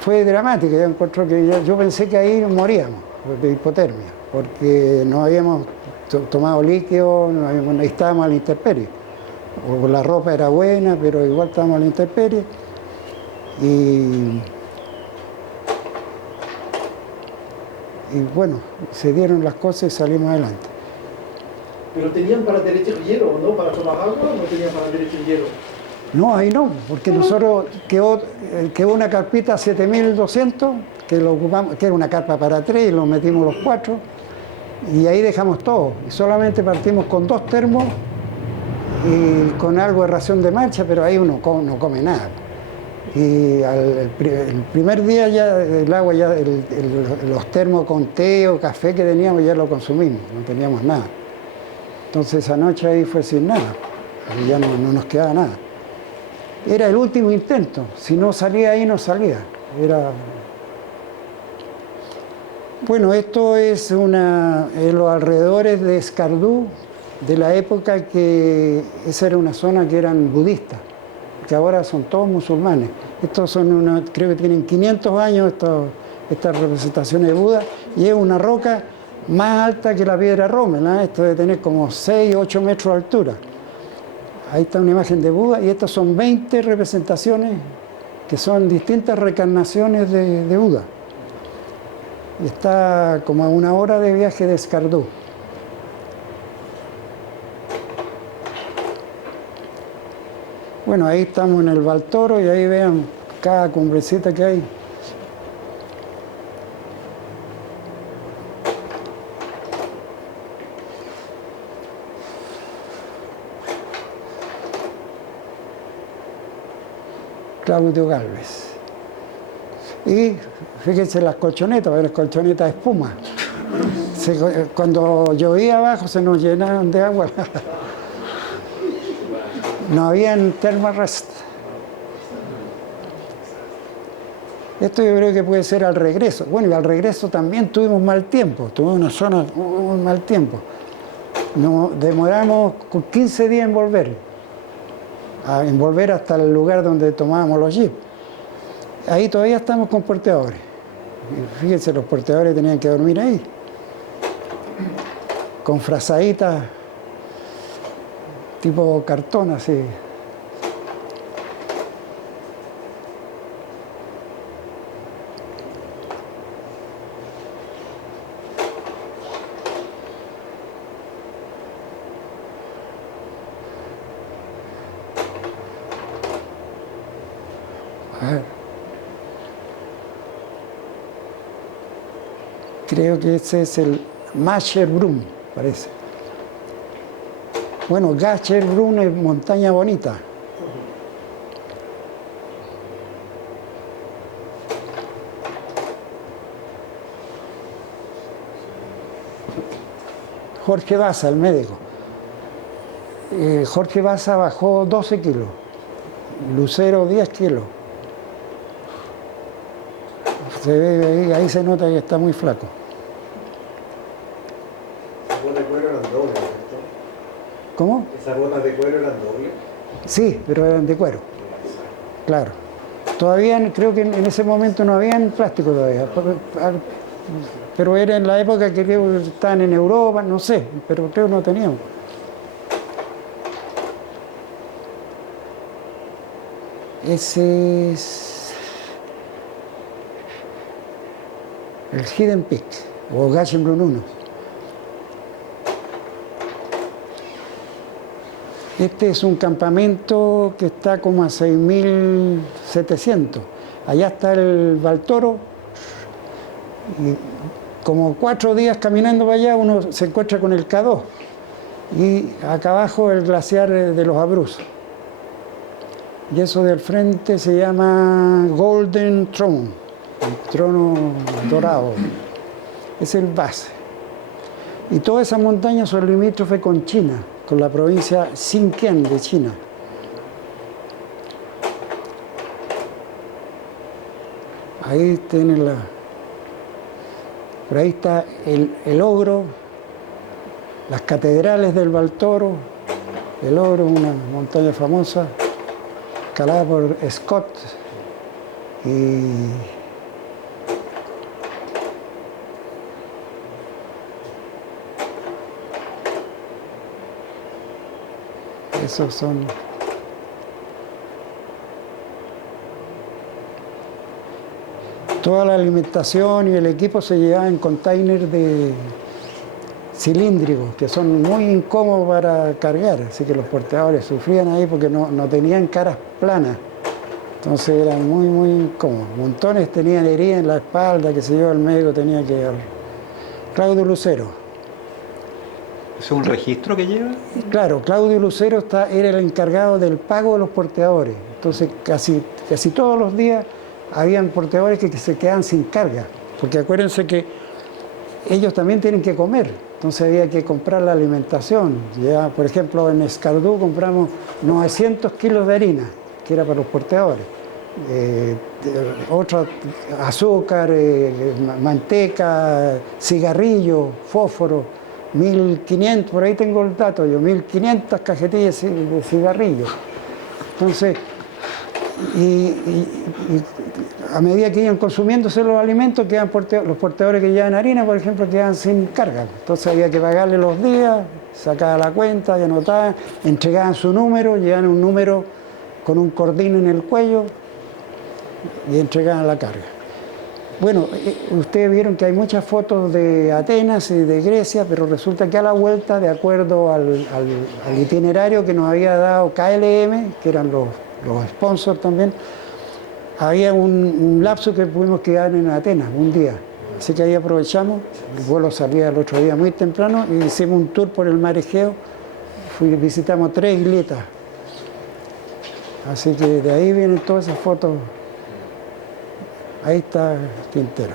fue dramática. Yo encontré que yo pensé que ahí moríamos de hipotermia, porque no habíamos tomado líquido, estábamos a la intemperie. O la ropa era buena, pero igual estábamos a la intemperie. Y bueno, se dieron las cosas y salimos adelante. ¿Pero tenían para derecho el hielo, no? ¿Para tomar agua o no tenían para derecho el hielo? No, ahí no, porque nosotros quedó una carpita 7200, que lo ocupamos, que era una carpa para 3 y lo metimos los 4, y ahí dejamos todo. Y solamente partimos con 2 termos y con algo de ración de marcha, pero ahí uno no come nada. Y el primer día ya el agua, los termos con té o café que teníamos ya lo consumimos, no teníamos nada. Entonces esa noche ahí fue sin nada, y ya no nos quedaba nada. Era el último intento, si no salía ahí no salía. Bueno, esto es en los alrededores de Escardú, de la época que esa era una zona que eran budistas, que ahora son todos musulmanes. Estos son creo que tienen 500 años estas representaciones de Buda, y es una roca más alta que la piedra Rommel, ¿eh? Esto debe tener como 6, 8 metros de altura. Ahí está una imagen de Buda, y estas son 20 representaciones que son distintas reencarnaciones de Buda. Está como a 1 hora de viaje de Escardú. Bueno, ahí estamos en el Baltoro y ahí vean cada cumbrecita que hay. Claudio Gálvez. Y fíjense las colchonetas, las colchonetas de espuma. Cuando llovía abajo se nos llenaban de agua. No habían Thermarrest. Esto yo creo que puede ser al regreso. Bueno, y al regreso también tuvimos mal tiempo, tuvimos una zona muy mal tiempo. Nos demoramos 15 días en volver hasta el lugar donde tomábamos los jeeps. Ahí todavía estamos con porteadores. Fíjense, los porteadores tenían que dormir ahí, con frazaditas tipo cartón, así. A ver. Creo que ese es el Mascherbrunn, parece. Bueno, Gascherbrunn es montaña bonita. Jorge Baza, el médico. Jorge Baza bajó 12 kilos. Lucero 10 kilos. Se ve, ahí se nota que está muy flaco. ¿Esas botas de cuero eran dobles, ¿cierto? ¿Cómo? ¿Esas botas de cuero eran dobles? Sí, pero eran de cuero. Claro. Todavía creo que en ese momento no habían plástico todavía. Pero era en la época que creo que estaban en Europa, no sé, pero creo que no teníamos. Ese es... el Hidden Peak o Gassenbrunn 1. Este es un campamento que está como a 6.700. Allá está el Baltoro. Y como 4 días caminando para allá uno se encuentra con el K2. Y acá abajo el glaciar de los Abruzos. Y eso del frente se llama Golden Throne, el trono dorado. Es el base. Y todas esas montañas son limítrofes con China, con la provincia Xinjiang de China. Ahí tienen por ahí está el Ogro, las catedrales del Baltoro. El Ogro es una montaña famosa, escalada por Scott. Y esos son toda la alimentación y el equipo se llevaba en containers de cilíndricos que son muy incómodos para cargar, así que los portadores sufrían ahí porque no tenían caras planas, entonces eran muy incómodos. Montones tenían heridas en la espalda, que se yo, el médico tenía que llevar. Claudio Lucero. ¿Es un registro que lleva? Claro, Claudio Lucero era el encargado del pago de los porteadores. Entonces casi todos los días habían porteadores que se quedaban sin carga, porque acuérdense que ellos también tienen que comer, entonces había que comprar la alimentación. Ya, por ejemplo, en Escardú compramos 900 kilos de harina, que era para los porteadores. Otra, azúcar, manteca, cigarrillo, fósforo, 1.500, por ahí tengo el dato yo, 1.500 cajetillas de cigarrillos. Entonces, y a medida que iban consumiéndose los alimentos, los portadores que llevan harina, por ejemplo, quedaban sin carga. Entonces había que pagarle los días, sacaban la cuenta, y anotaban, entregaban su número, llevaban un número con un cordín en el cuello y entregaban la carga. Bueno, ustedes vieron que hay muchas fotos de Atenas y de Grecia, pero resulta que a la vuelta, de acuerdo al itinerario que nos había dado KLM, que eran los sponsors también, había un lapso que pudimos quedar en Atenas, un día. Así que ahí aprovechamos, el vuelo salía el otro día muy temprano y hicimos un tour por el mar Egeo, visitamos 3 isletas. Así que de ahí vienen todas esas fotos. Ahí está Quintero.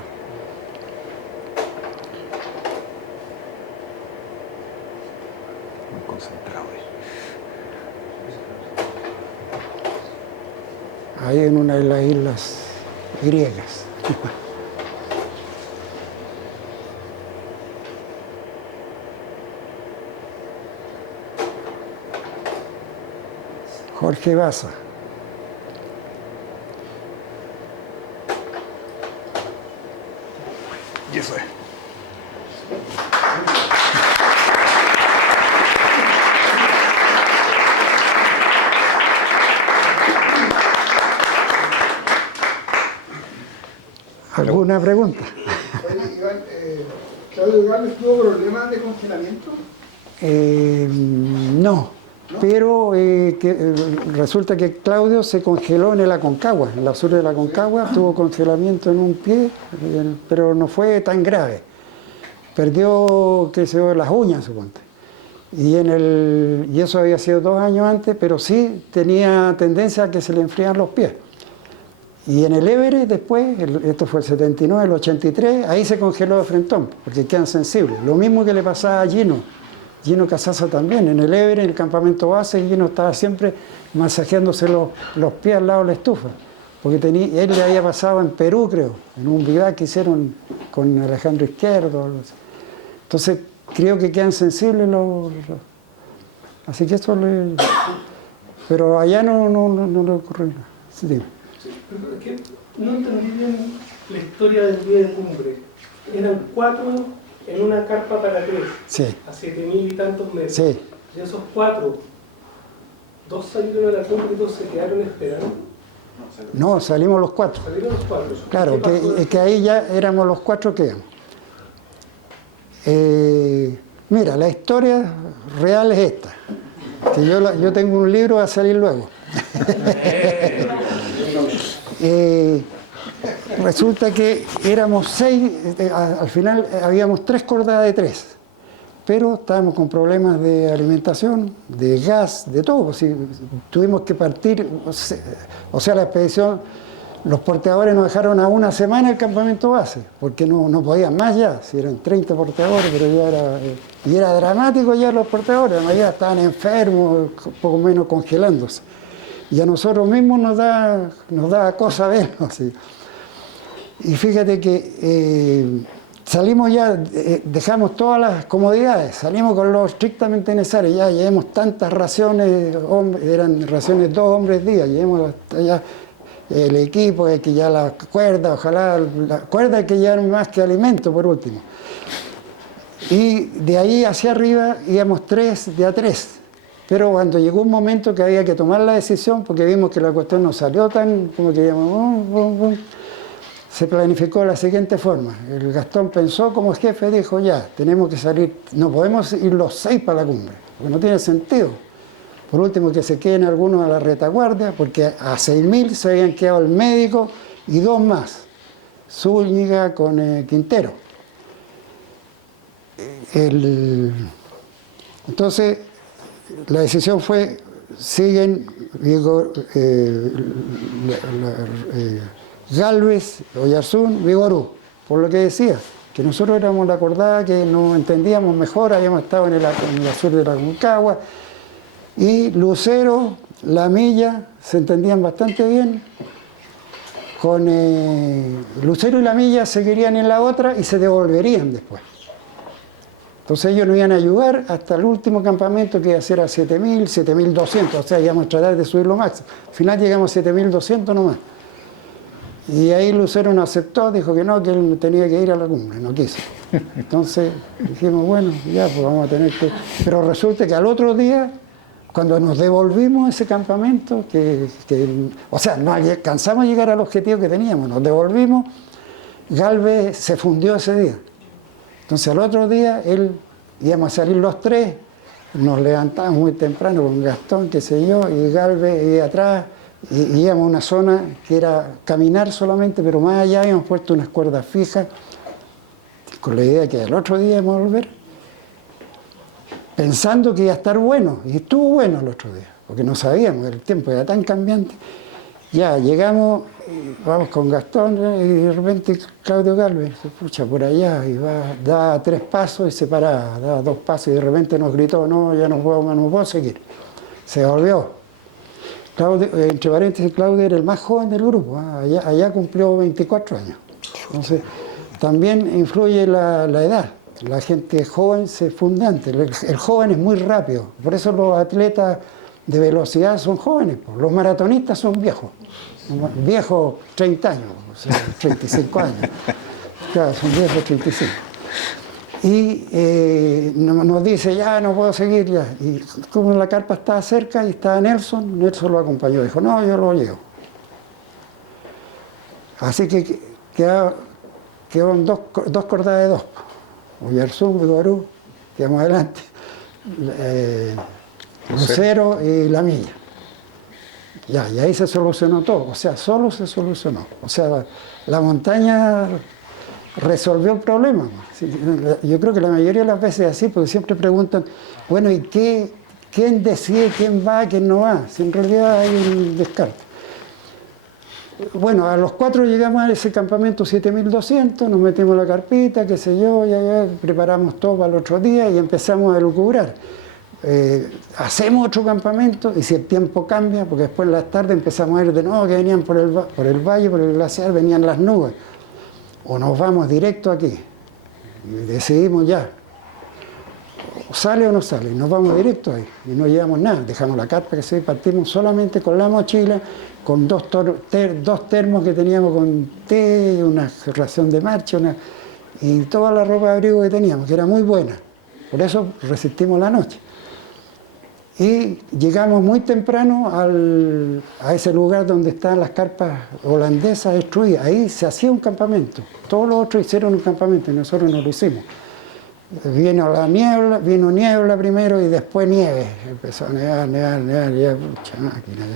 Muy concentrado. Ahí en una de las islas griegas. Jorge Baza. Y eso es. ¿Alguna pregunta? Oye, Iván, ¿Claudio Gálvez tuvo problemas de congelamiento? No, pero resulta que Claudio se congeló en el Aconcagua, en la sur de la Aconcagua, tuvo congelamiento en un pie, pero no fue tan grave. Perdió, qué sé yo, las uñas, suponte. Y eso había sido 2 años antes, pero sí tenía tendencia a que se le enfrían los pies. Y en el Everest después, esto fue el 79, el 83, ahí se congeló de frentón, porque quedan sensibles. Lo mismo que le pasaba a Gino Casasa también. En el Everest, en el campamento base, Gino estaba siempre masajeándose los pies al lado de la estufa. Porque él le había pasado en Perú, creo, en un vivac que hicieron con Alejandro Izquierdo. Entonces, creo que quedan sensibles así que eso le... Pero allá no le ocurrió nada. Sí, dime. Pero es que no entendí bien la historia del día de cumbre. Eran 4 en una carpa para 3, sí, a 7.000 y tantos metros. Sí. De esos 4, 2 salieron a la cumbre y 2 se quedaron esperando. No, salimos los 4. Salieron los 4. Claro, que ahí ya éramos los 4 que íbamos. Mira, la historia real es esta. Que yo tengo un libro, va a salir luego. Resulta que éramos 6, al final habíamos 3 cordadas de 3, pero estábamos con problemas de alimentación, de gas, de todo. Si tuvimos que partir, o sea, la expedición, los porteadores nos dejaron a una semana el campamento base, porque no podían más ya, si eran 30 porteadores, pero ya era dramático ya los porteadores, la mayoría estaban enfermos, poco menos congelándose. Y a nosotros mismos nos da cosa verlo así. Y fíjate que salimos ya, dejamos todas las comodidades, salimos con lo estrictamente necesario, ya llevamos tantas raciones, eran raciones 2 hombres día, llevamos hasta ya el equipo, que ya la cuerda, ojalá, la cuerda hay que llevar más que alimento por último. Y de ahí hacia arriba íbamos 3 de a 3. Pero cuando llegó un momento que había que tomar la decisión, porque vimos que la cuestión no salió tan como que se planificó de la siguiente forma. El Gastón pensó como jefe, dijo ya, tenemos que salir, no podemos ir los 6 para la cumbre, porque no tiene sentido. Por último, que se queden algunos a la retaguardia, porque a 6.000 se habían quedado el médico y 2 más, Zúñiga con Quintero. Entonces, la decisión fue, siguen Gálvez, Oyarzún, Vigorú, por lo que decía, que nosotros éramos la cordada que nos entendíamos mejor, habíamos estado en el sur de la Aconcagua, y Lucero, La Milla, se entendían bastante bien. Con Lucero y La Milla seguirían en la otra y se devolverían después. Entonces ellos nos iban a ayudar hasta el último campamento, que iba a ser a 7.000, 7.200, o sea, íbamos a tratar de subir lo máximo. Al final llegamos a 7.200 nomás. Y ahí Lucero no aceptó, dijo que no, que él tenía que ir a la cumbre, no quiso. Entonces dijimos, bueno, ya, pues vamos a tener que... Pero resulta que al otro día, cuando nos devolvimos ese campamento, o sea, no alcanzamos a llegar al objetivo que teníamos, nos devolvimos, Gálvez se fundió ese día. Entonces al otro día íbamos a salir los 3, nos levantamos muy temprano con Gastón, qué sé yo, y Gálvez y atrás, y íbamos a una zona que era caminar solamente, pero más allá habíamos puesto unas cuerdas fijas, con la idea de que al otro día íbamos a volver, pensando que iba a estar bueno, y estuvo bueno el otro día, porque no sabíamos, el tiempo era tan cambiante. Ya llegamos, vamos con Gastón, y de repente Claudio Gálvez se pucha por allá y da 3 pasos y se para, da 2 pasos y de repente nos gritó, no, ya no puedo seguir. Se volvió. Claudio, entre paréntesis, Claudio era el más joven del grupo, allá cumplió 24 años. Entonces, también influye la edad. La gente joven se funde antes. El joven es muy rápido, por eso los atletas de velocidad son jóvenes, los maratonistas son viejos 30 años, o sea, 35 años, claro, son viejos 35. Y nos dice, ya no puedo seguir ya, y como la carpa estaba cerca y estaba Nelson lo acompañó, dijo, no, yo lo llevo. Así que quedaron dos cordadas de 2, Oyarzún, Vigorú, quedamos adelante. Lucero y La Milla. Ya, y ahí se solucionó todo, o sea, solo se solucionó. O sea, la montaña resolvió el problema. Yo creo que la mayoría de las veces es así, porque siempre preguntan, bueno, ¿y quién decide quién va, quién no va? Si en realidad hay un descarte. Bueno, a los 4 llegamos a ese campamento 7.200, nos metimos la carpita, qué sé yo, ya preparamos todo para el otro día y empezamos a elucubrar. Hacemos otro campamento y si el tiempo cambia, porque después en las tardes empezamos a ver de nuevo que venían por el valle, por el glaciar, venían las nubes, o nos vamos directo aquí y decidimos ya, sale o no sale, nos vamos directo ahí y no llevamos nada, dejamos la carpa que se partimos solamente con la mochila, con dos termos que teníamos con té, una ración de marcha y toda la ropa de abrigo que teníamos, que era muy buena, por eso resistimos la noche. Y llegamos muy temprano a ese lugar donde están las carpas holandesas destruidas. Ahí se hacía un campamento. Todos los otros hicieron un campamento y nosotros no lo hicimos. Vino niebla primero y después nieve. Empezó a nevar, ya, pucha máquina.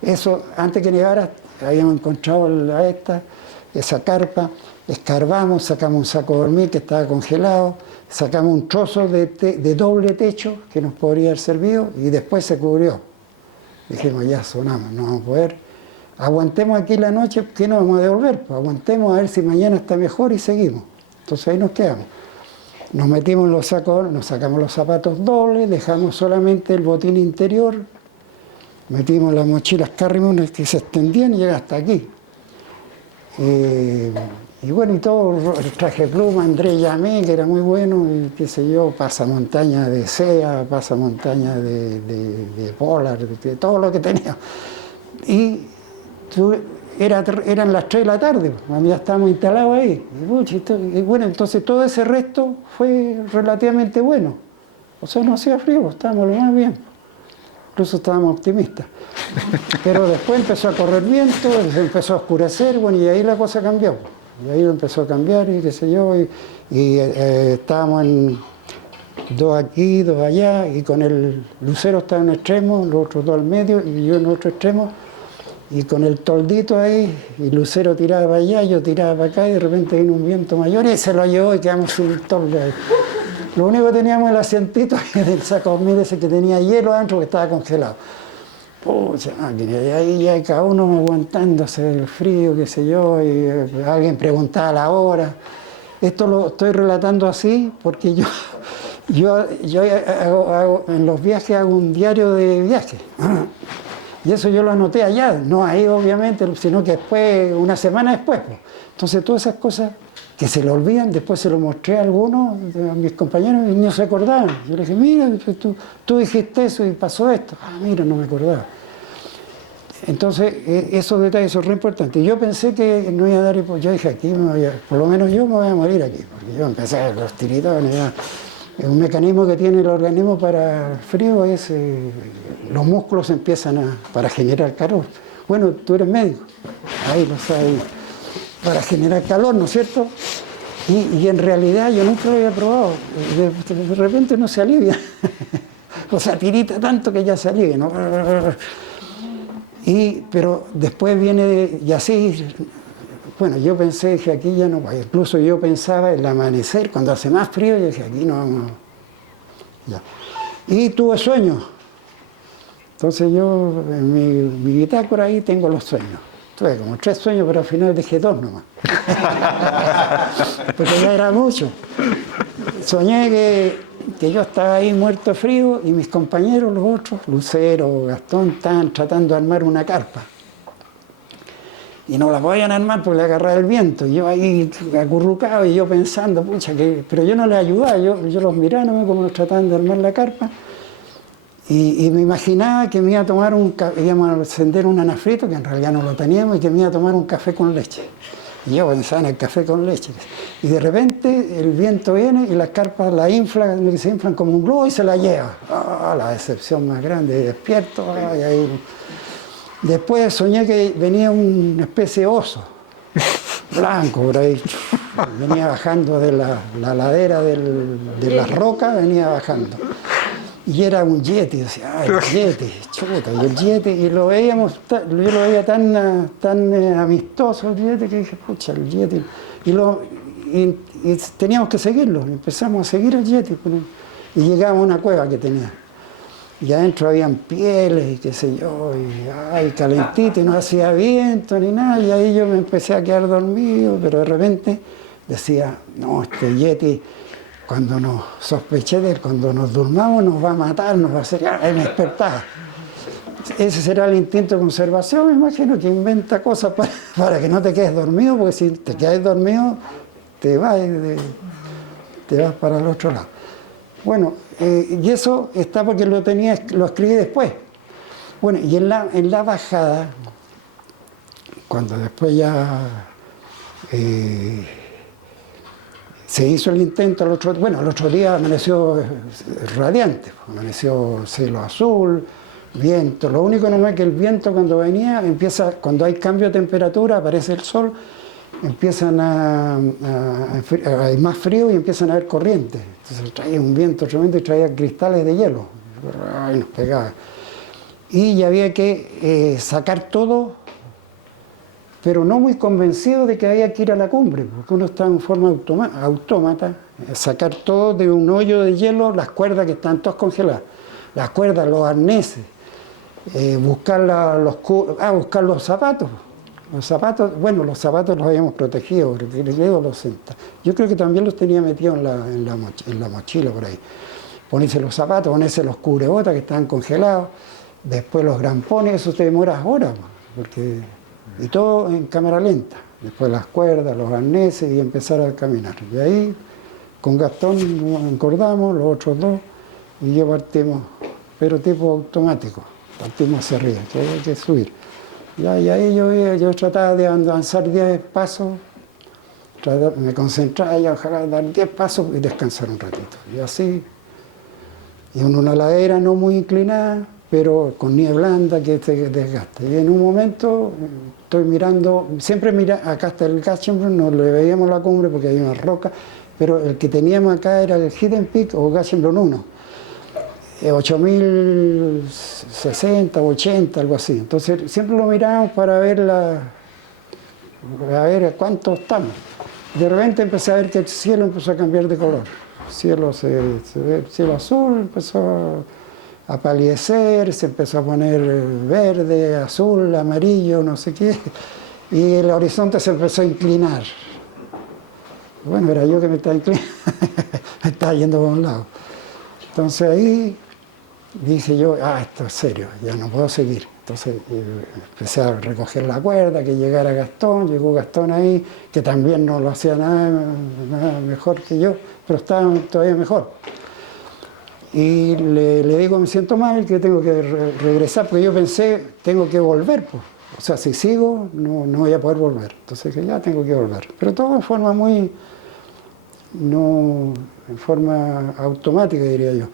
Eso, antes que nevara, habíamos encontrado esa carpa, escarbamos, sacamos un saco de dormir que estaba congelado, sacamos un trozo de doble techo que nos podría haber servido y después se cubrió. Dijimos, ya sonamos, no vamos a poder. Aguantemos aquí la noche, ¿qué nos vamos a devolver? Pues aguantemos a ver si mañana está mejor y seguimos. Entonces ahí nos quedamos. Nos metimos en los sacos, nos sacamos los zapatos dobles, dejamos solamente el botín interior, metimos las mochilas Carry que se extendían y llega hasta aquí. Y bueno, y todo, el traje pluma, André Llamé, que era muy bueno, y qué sé yo, pasamontaña de SEA, pasamontaña de Polar, de todo lo que tenía. Y eran las 3 de la tarde, cuando ya estábamos instalados ahí. Y bueno, entonces todo ese resto fue relativamente bueno. O sea, no hacía frío, estábamos lo más bien. Incluso estábamos optimistas. Pero después empezó a correr viento, empezó a oscurecer, bueno, y ahí la cosa cambió. Y ahí empezó a cambiar y qué sé yo, estábamos en 2 aquí, 2 allá, y con el lucero estaba en un extremo, los otros 2 al medio, y yo en otro extremo, y con el toldito ahí, y lucero tiraba para allá, yo tiraba para acá, y de repente vino un viento mayor, y se lo llevó y quedamos sin el toldo ahí. Lo único que teníamos el asientito del saco de dormir ese que tenía hielo adentro, que estaba congelado. Pucha máquina, y ahí ya cada uno aguantándose el frío, qué sé yo, y alguien preguntaba la hora. Esto lo estoy relatando así porque yo en los viajes hago un diario de viaje. Y eso yo lo anoté allá, no ahí obviamente, sino que después, una semana después. Entonces todas esas cosas que se le olvidan, después se lo mostré a algunos, a mis compañeros, y no se acordaban. Yo le dije, mira, tú dijiste eso y pasó esto. Ah, mira, no me acordaba. Entonces, esos detalles son re importantes. Yo pensé que no iba a dar, yo dije, aquí por lo menos yo me voy a morir aquí, porque yo empecé a ver los tiritones. Es un mecanismo que tiene el organismo para el frío, los músculos empiezan para generar calor. Bueno, tú eres médico, ahí lo sabes, para generar calor, ¿no es cierto? Y en realidad yo nunca lo había probado, de repente uno se alivia, o sea, tirita tanto que ya se alivia, ¿no? Pero después viene, y así, bueno, yo pensé que aquí ya no, incluso yo pensaba el amanecer, cuando hace más frío, yo dije, aquí no vamos, ya. Y tuve sueños, entonces yo en mi bitácora ahí tengo los sueños. Tuve como 3 sueños, pero al final dejé 2 nomás. Porque ya era mucho. Soñé que yo estaba ahí muerto de frío y mis compañeros, los otros, Lucero, Gastón, estaban tratando de armar una carpa. Y no la podían armar porque le agarraba el viento. Y yo ahí acurrucado y yo pensando, pucha, pero yo no les ayudaba, yo los miraba como trataban de armar la carpa. Y me imaginaba que me iba a tomar íbamos a encender un anafrito, que en realidad no lo teníamos, y que me iba a tomar un café con leche. Y yo pensaba en el café con leche. Y de repente el viento viene y las carpas la inflan, se inflan como un globo y se la lleva. Oh, la decepción más grande, despierto. Y ahí. Después soñé que venía una especie de oso, blanco por ahí. Venía bajando de la ladera de las rocas, venía bajando. Y era un yeti, decía, el yeti, chuta, y el yeti, y lo veíamos, yo lo veía tan amistoso el yeti que dije, pucha, el yeti. Y teníamos que seguirlo, empezamos a seguir el yeti, y llegamos a una cueva que tenía. Y adentro habían pieles y qué sé yo, y calentito, y no hacía viento ni nada, y ahí yo me empecé a quedar dormido, pero de repente decía, no, este yeti, cuando nos sospeché de él, cuando nos durmamos nos va a matar, nos va a hacer, me despertaba. Ese será el instinto de conservación, me imagino, que inventa cosas para que no te quedes dormido, porque si te quedas dormido, te vas para el otro lado. Bueno, y eso está porque lo escribí después. Bueno, y en la bajada, cuando después ya Se hizo el intento el otro día amaneció radiante, amaneció cielo azul, viento. Lo único nomás es que el viento cuando venía cuando hay cambio de temperatura, aparece el sol, empiezan hay más frío y empiezan a haber corrientes. Entonces traía un viento tremendo y traía cristales de hielo. Ay, nos pegaba. Y ya había que sacar todo, pero no muy convencido de que había que ir a la cumbre, porque uno está en forma autómata, sacar todo de un hoyo de hielo, las cuerdas que están todas congeladas, las cuerdas, los arneses, buscar los zapatos. Los zapatos, bueno, los zapatos los habíamos protegido, porque luego los senta. Yo creo que también los tenía metidos en la mochila por ahí. Ponerse los zapatos, ponerse los cubrebotas que estaban congelados, después los grampones, eso te demora horas, porque, y todo en cámara lenta. Después las cuerdas, los arneses y empezar a caminar. Y ahí con Gastón nos encordamos, los otros dos, y yo partimos, pero tipo automático, partimos hacia arriba, que había que subir. Y ahí yo trataba de avanzar 10 pasos, me concentraba y ojalá dar 10 pasos y descansar un ratito. Y así, y en una ladera no muy inclinada, pero con nieve blanda que te desgasta. Y en un momento estoy mirando, siempre acá está el Gachenbrunn, no le veíamos la cumbre porque hay una roca, pero el que teníamos acá era el Hidden Peak o Gachenbrunn 1. 8.060, 80, algo así. Entonces siempre lo mirábamos para ver cuánto estamos. De repente empecé a ver que el cielo empezó a cambiar de color. El cielo cielo azul empezó a palidecer, se empezó a poner verde, azul, amarillo, no sé qué, y el horizonte se empezó a inclinar. Bueno, era yo que me estaba inclinando, me estaba yendo por un lado. Entonces ahí dije yo, esto es serio, ya no puedo seguir. Entonces empecé a recoger la cuerda, que llegara Gastón, llegó Gastón ahí, que también no lo hacía nada mejor que yo, pero estaba todavía mejor. Y le digo, me siento mal, que tengo que regresar, porque yo pensé, tengo que volver, pues. O sea, si sigo, no voy a poder volver. Entonces que ya tengo que volver. Pero todo en forma en forma automática, diría yo.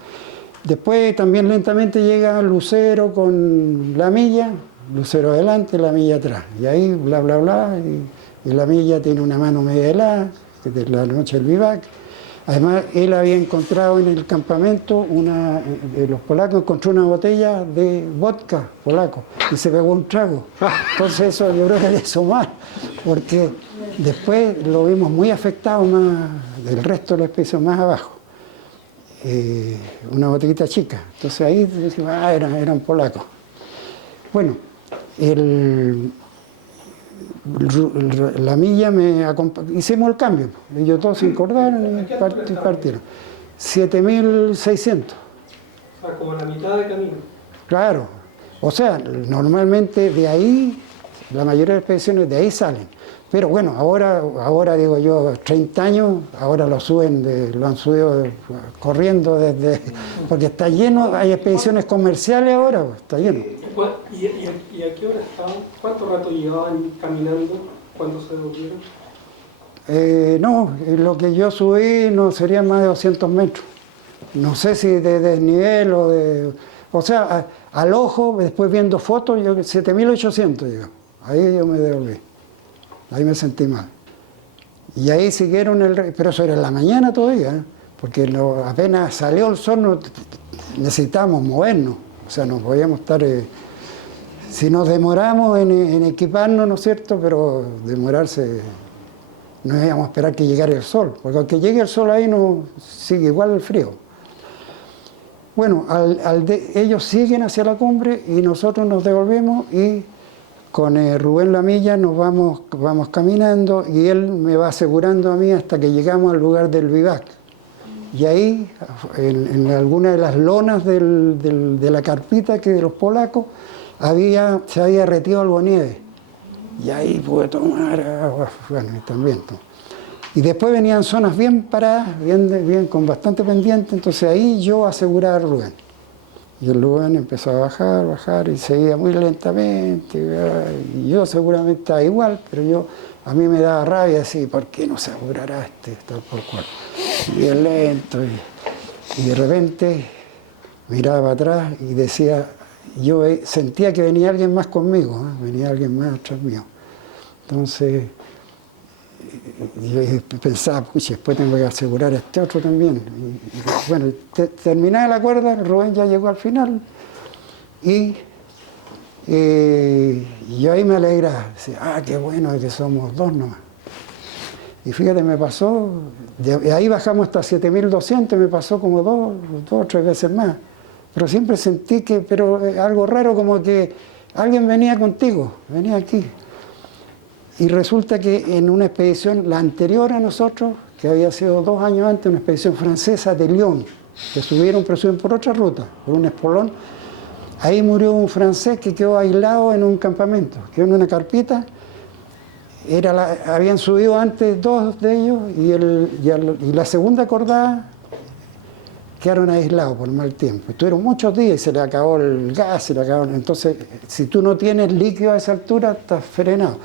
Después también lentamente llega Lucero con la milla, Lucero adelante, la milla atrás. Y ahí bla, bla, bla, y la milla tiene una mano media helada, que es de la noche del vivac. Además, él había encontrado en el campamento, de los polacos, encontró una botella de vodka polaco y se pegó un trago. Entonces eso yo creo que le hizo mal, porque después lo vimos muy afectado más del resto de la expedición, más abajo. Una botellita chica. Entonces ahí decimos, eran polacos. Bueno, la milla hicimos el cambio, ellos todos se encordaron y partieron. 7.600. O sea, como la mitad de camino. Claro, o sea, normalmente de ahí, la mayoría de las expediciones de ahí salen. Pero bueno, ahora digo yo, 30 años, ahora lo han subido corriendo porque está lleno, hay expediciones comerciales ahora, está lleno. ¿Y a qué hora estaban? ¿Cuánto rato llevaban caminando cuando se devolvieron? No, lo que yo subí no sería más de 200 metros. No sé si de desnivel o de... O sea, al ojo, después viendo fotos, 7.800 llegó. Ahí yo me devolví. Ahí me sentí mal. Y ahí siguieron pero eso era en la mañana todavía, porque apenas salió el sol necesitábamos movernos. O sea, no podíamos estar... si nos demoramos en equiparnos, ¿no es cierto? Pero demorarse... No íbamos a esperar que llegara el sol, porque aunque llegue el sol ahí no sigue igual el frío. Bueno, ellos siguen hacia la cumbre y nosotros nos devolvemos y con Rubén Lamilla nos vamos caminando y él me va asegurando a mí hasta que llegamos al lugar del vivac. Y ahí, en alguna de las lonas de la carpita que de los polacos, se había retirado algo de nieve. Y ahí pude tomar agua, bueno, y también. Y después venían zonas bien paradas, bien con bastante pendiente, entonces ahí yo aseguraba a Rubén. Y el Rubén empezó a bajar, y seguía muy lentamente, y yo seguramente estaba igual, pero yo a mí me daba rabia decir, ¿por qué no se apurará tal por cual? Y es lento, y de repente miraba para atrás y decía, yo sentía que venía alguien más conmigo, venía alguien más atrás mío. Entonces, yo pensaba, pucha, después tengo que asegurar a este otro también. Y bueno, terminaba la cuerda, Rubén ya llegó al final, y yo ahí me alegraba, decía, qué bueno que somos dos nomás. Y fíjate, me pasó, de ahí bajamos hasta 7.200, me pasó como dos o tres veces más. Pero siempre sentí que, pero algo raro, como que alguien venía contigo, venía aquí. Y resulta que en una expedición, la anterior a nosotros, que había sido 2 años antes, una expedición francesa de Lyon, que subieron, pero subieron por otra ruta, por un espolón, ahí murió un francés que quedó aislado en un campamento, quedó en una carpita. Habían subido antes 2 de ellos y la segunda cordada quedaron aislados por mal tiempo. Estuvieron muchos días y se le acabó el gas, entonces si tú no tienes líquido a esa altura, estás frenado.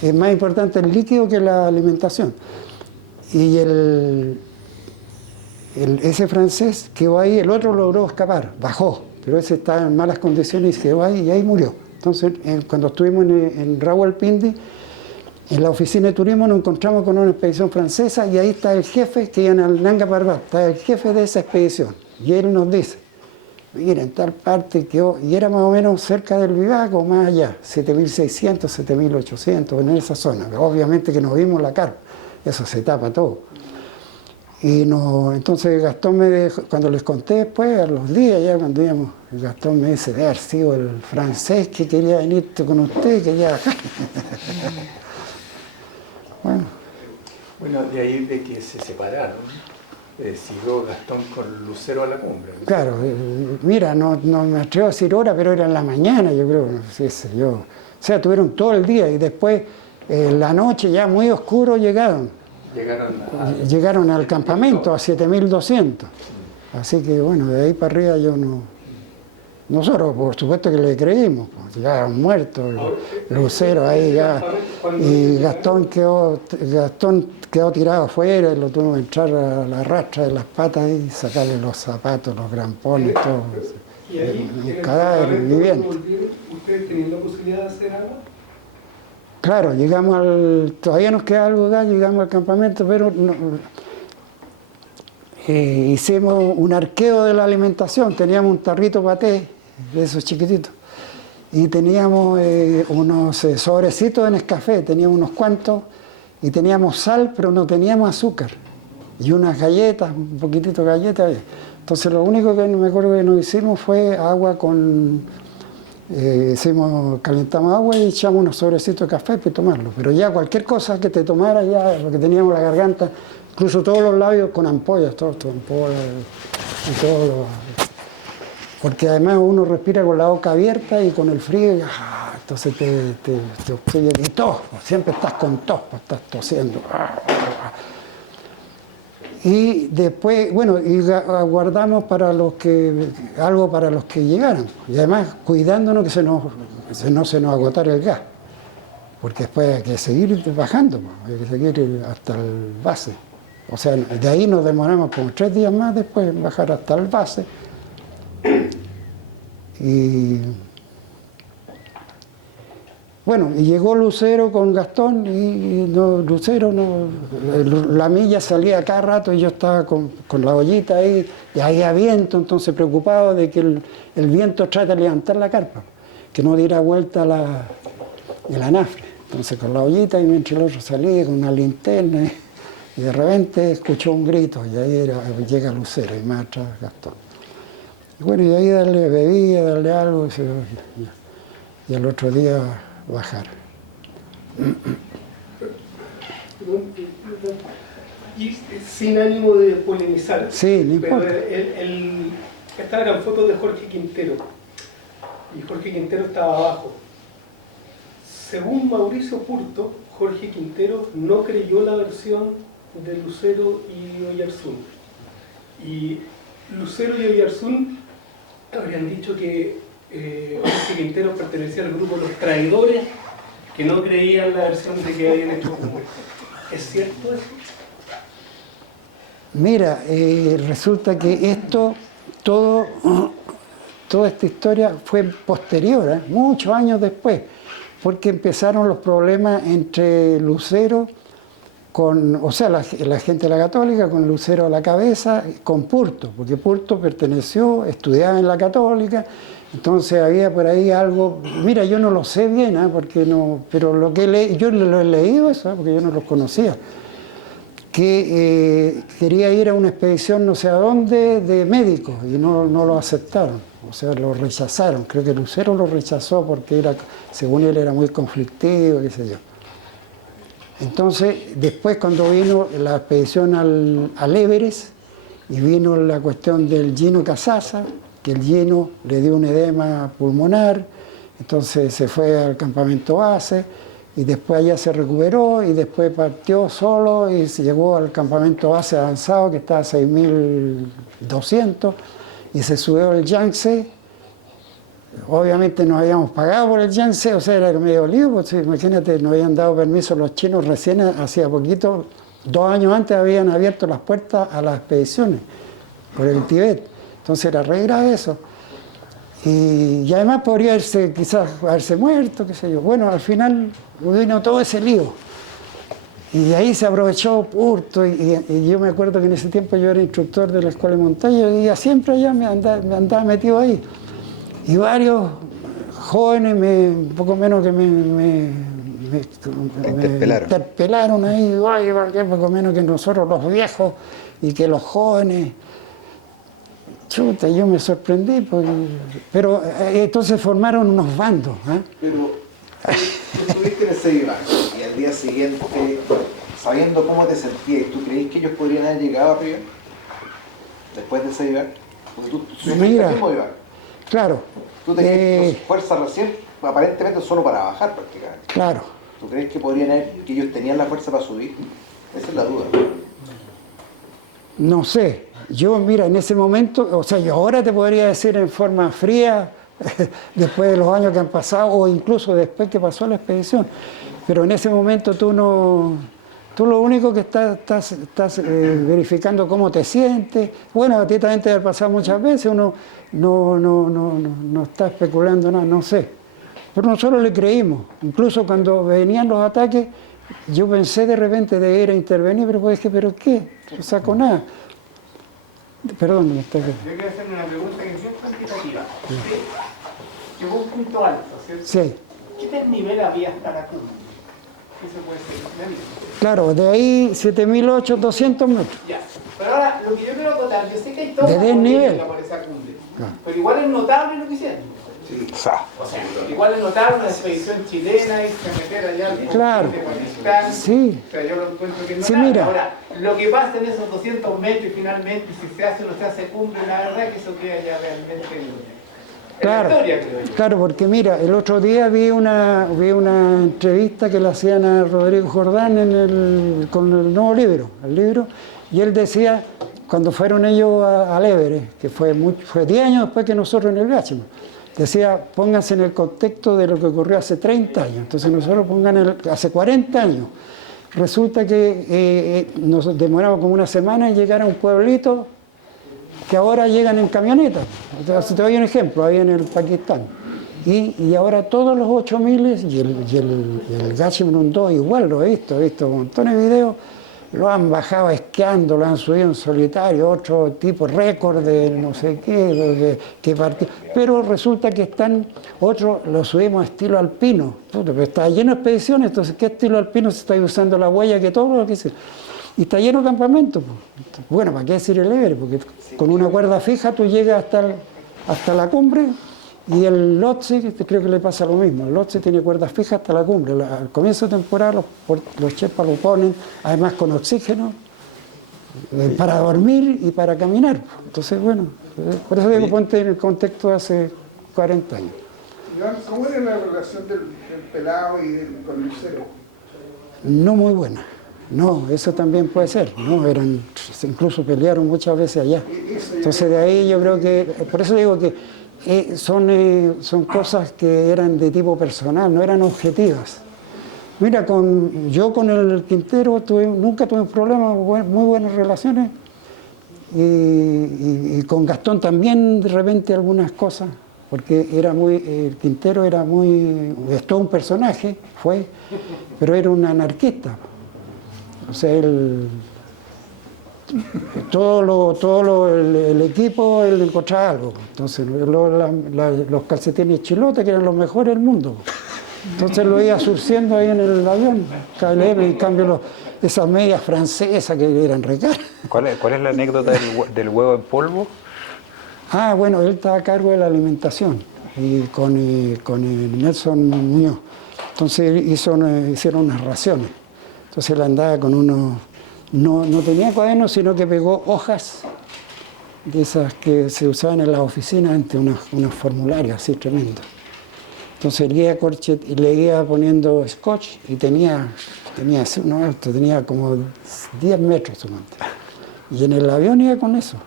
Es más importante el líquido que la alimentación. Y ese francés quedó ahí, el otro logró escapar, bajó, pero ese estaba en malas condiciones y quedó ahí y ahí murió. Entonces, cuando estuvimos en Rawalpindi, en la oficina de turismo nos encontramos con una expedición francesa y ahí está el jefe, que iban al Nanga Parbat, está el jefe de esa expedición. Y él nos dice, mira, en tal parte quedó, y era más o menos cerca del Vivac o más allá, 7.600, 7.800, en esa zona. Obviamente que nos vimos la carpa, eso se tapa todo. Y entonces Gastón cuando les conté después, a los días ya cuando íbamos, Gastón me dice, debe haber sido el francés que quería venir con usted, que ya... Bueno, de ahí de que se separaron, siguió Gastón con Lucero a la cumbre, ¿no? Claro, mira, no me atrevo a decir hora, pero era en la mañana, yo creo, no sé si yo. O sea, tuvieron todo el día y después, la noche, ya muy oscuro, llegaron al campamento, a 7.200. Así que, bueno, de ahí para arriba yo no... Nosotros, por supuesto que le creímos, pues, ya muertos, Lucero ahí ya, y Gastón quedó tirado afuera y lo tuvimos que entrar a la rastra de las patas y sacarle los zapatos, los grampones, todo. ¿Y ahí, un cadáver viviente. ¿Ustedes tenían la posibilidad de hacer algo? Claro, todavía nos queda algo acá, llegamos al campamento, pero hicimos un arqueo de la alimentación, teníamos un tarrito paté, de esos chiquititos, y teníamos unos sobrecitos de Nescafé, teníamos unos cuantos, y teníamos sal, pero no teníamos azúcar, y unas galletas, un poquitito de galletas. Entonces lo único que me acuerdo que nos hicimos fue agua con... calentamos agua y echamos unos sobrecitos de café para tomarlo, pero ya cualquier cosa que te tomara, ya lo que teníamos la garganta, incluso todos los labios con ampollas, todas ampollas y todo porque además uno respira con la boca abierta y con el frío, entonces te obstruye y tos, siempre estás con tos, estás tosiendo. Y después, bueno, y guardamos algo para los que llegaran, y además cuidándonos que no se nos agotara el gas, porque después hay que seguir bajando, hay que seguir hasta el base. O sea, de ahí nos demoramos como 3 días más después en bajar hasta el base. Y bueno, y llegó Lucero con Gastón Lucero la milla salía cada rato y yo estaba con la ollita ahí, y había viento, entonces preocupado de que el viento trata de levantar la carpa, que no diera vuelta el anafre. Entonces con la ollita y mientras el otro salía con una linterna. Y de repente escuchó un grito y ahí llega Lucero y más atrás Gastón. Y bueno, y ahí darle bebida, darle algo y al otro día bajar. Y sin ánimo de polemizar, sí, no importa. Pero estas eran fotos de Jorge Quintero y Jorge Quintero estaba abajo. Según Mauricio Purto, Jorge Quintero no creyó la versión de Lucero y Oyarzún. Y Lucero y Oyarzún habrían dicho que Jorge Quintero pertenecía al grupo Los Traidores que no creían la versión de que habían hecho Cumbre. ¿Es cierto eso? Mira, resulta que toda esta historia fue posterior, muchos años después, porque empezaron los problemas entre Lucero, la gente de la Católica, con Lucero a la cabeza, con Purto, porque Purto estudiaba en la Católica, entonces había por ahí algo, mira, yo no lo sé bien, porque no, pero lo que yo lo he leído eso, porque yo no los conocía, que quería ir a una expedición no sé a dónde de médicos y no lo aceptaron, o sea, lo rechazaron. Creo que Lucero lo rechazó porque según él era muy conflictivo, qué sé yo. Entonces, después cuando vino la expedición al Everest y vino la cuestión del Gino Casasa, que el Gino le dio un edema pulmonar, entonces se fue al campamento base, y después allá se recuperó y después partió solo y se llegó al campamento base avanzado que estaba a 6.200 y se subió el Yangtze. Obviamente no habíamos pagado por el Yangtze, o sea, era medio lío, pues, imagínate, nos habían dado permiso los chinos recién, hacía poquito, 2 años antes habían abierto las puertas a las expediciones por el Tíbet, entonces era re grave eso. Y además podría quizás haberse muerto, qué sé yo. Bueno, al final vino todo ese lío. Y ahí se aprovechó Purto. Y yo me acuerdo que en ese tiempo yo era instructor de la escuela de montaña y siempre allá me andaba metido ahí. Y varios jóvenes, un poco menos que me interpelaron ahí. Ay, ¿por qué? Poco menos que nosotros los viejos y que los jóvenes. Chuta, yo me sorprendí, pero entonces formaron unos bandos. Pero tú estuviste en ese diván y al día siguiente, sabiendo cómo te sentías, ¿tú creís que ellos podrían haber llegado arriba después de ese diván? Porque tú estuviste en el mismo diván. Claro. Tú tenías fuerza recién, aparentemente solo para bajar prácticamente. Claro. ¿Tú crees que que ellos tenían la fuerza para subir? Esa es la duda. No sé. Yo, mira, en ese momento, o sea, yo ahora te podría decir en forma fría, después de los años que han pasado, o incluso después que pasó la expedición, pero en ese momento tú lo único que estás verificando cómo te sientes. Bueno, a ti también te ha pasado muchas veces, uno no está especulando nada, no sé. Pero nosotros le creímos, incluso cuando venían los ataques, yo pensé de repente de ir a intervenir, pero pues dije, ¿pero qué? No saco nada. Perdón, me está aquí. Yo quiero hacerle una pregunta que es bien cuantitativa. Llegó un punto alto, ¿cierto? Sí. ¿Qué desnivel había hasta la cumbre? Eso puede ser. Claro, de ahí 7.800 metros. Ya. Pero ahora, lo que yo quiero acotar, yo sé que hay todo de desnivel por esa cumbre, pero igual es notable lo que hicieron. Sí. O sea, igual es notable una expedición chilena y se meter allá al claro. de Pakistán. Sí. O sea, yo lo encuentro que es Sí, notable. mira. Ahora, lo que pasa en esos 200 metros y finalmente si se hace o no se hace cumbre, la verdad es que eso queda ya realmente en Claro, la historia, creo yo. claro, porque mira, el otro día vi una entrevista que le hacían a Rodrigo Jordán con el nuevo libro, y él decía, cuando fueron ellos al Everest, que fue 10 años después que nosotros en el Gachimo, decía, pónganse en el contexto de lo que ocurrió hace 30 años, entonces nosotros hace 40 años. Resulta que nos demoramos como una semana en llegar a un pueblito que ahora llegan en camionetas. Te doy un ejemplo, ahí en el Pakistán. Y ahora todos los 8.000 y el Gachimrun 2 igual lo he visto montones de videos, lo han bajado esquiando, lo han subido en solitario, otro tipo récord de no sé qué, pero resulta que otros lo subimos a estilo alpino, pero está lleno de expediciones, entonces ¿qué estilo alpino se está usando la huella que todo lo que se... Y está lleno de campamentos. Bueno, ¿para qué decir el Everest? Porque con una cuerda fija tú llegas hasta la cumbre y el Lhotse, creo que le pasa lo mismo. El Lhotse tiene cuerdas fijas hasta la cumbre. Al comienzo de temporada los Sherpas lo ponen, además con oxígeno, para dormir y para caminar. Entonces, bueno, por eso digo, ponte en el contexto de hace 40 años. Iván, ¿cómo era la relación del Pelado y con Lucero? No muy buena. No, eso también puede ser, ¿no? Incluso pelearon muchas veces allá. Entonces de ahí yo creo que, por eso digo que son cosas que eran de tipo personal, no eran objetivas. Mira, yo con el Quintero nunca tuve un problema, muy buenas relaciones. Y con Gastón también de repente algunas cosas, porque el Quintero es todo un personaje, pero era un anarquista. O sea, el equipo él encontraba algo. Entonces, los calcetines chilotes, que eran los mejores del mundo. Entonces lo iba surciendo ahí en el avión, KLM, y en cambio esas medias francesas que eran recaras. ¿Cuál es la anécdota del huevo en polvo? Ah, bueno, él estaba a cargo de la alimentación y con Nelson Muñoz. Entonces hicieron unas raciones. Entonces él andaba con no tenía cuadernos, sino que pegó hojas de esas que se usaban en las oficinas antes, unos formularios así tremendos. Entonces el guía Corchet le iba poniendo scotch y tenía como 10 metros su manta. Y en el avión iba con eso.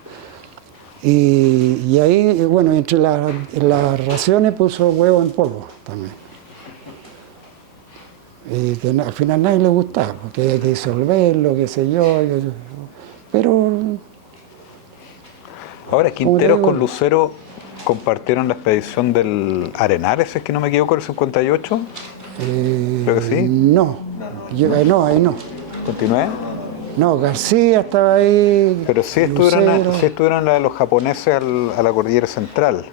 Y ahí, bueno, entre las raciones puso huevo en polvo también. Y que al final a nadie le gustaba, porque había que disolverlo, qué sé yo. Pero... Ahora, Quinteros con Lucero compartieron la expedición del Arenales, es que no me equivoco, el 58. Creo que sí. No, ahí no. ¿Continué? No, García estaba ahí. Pero sí estuvieron la de los japoneses a la cordillera central.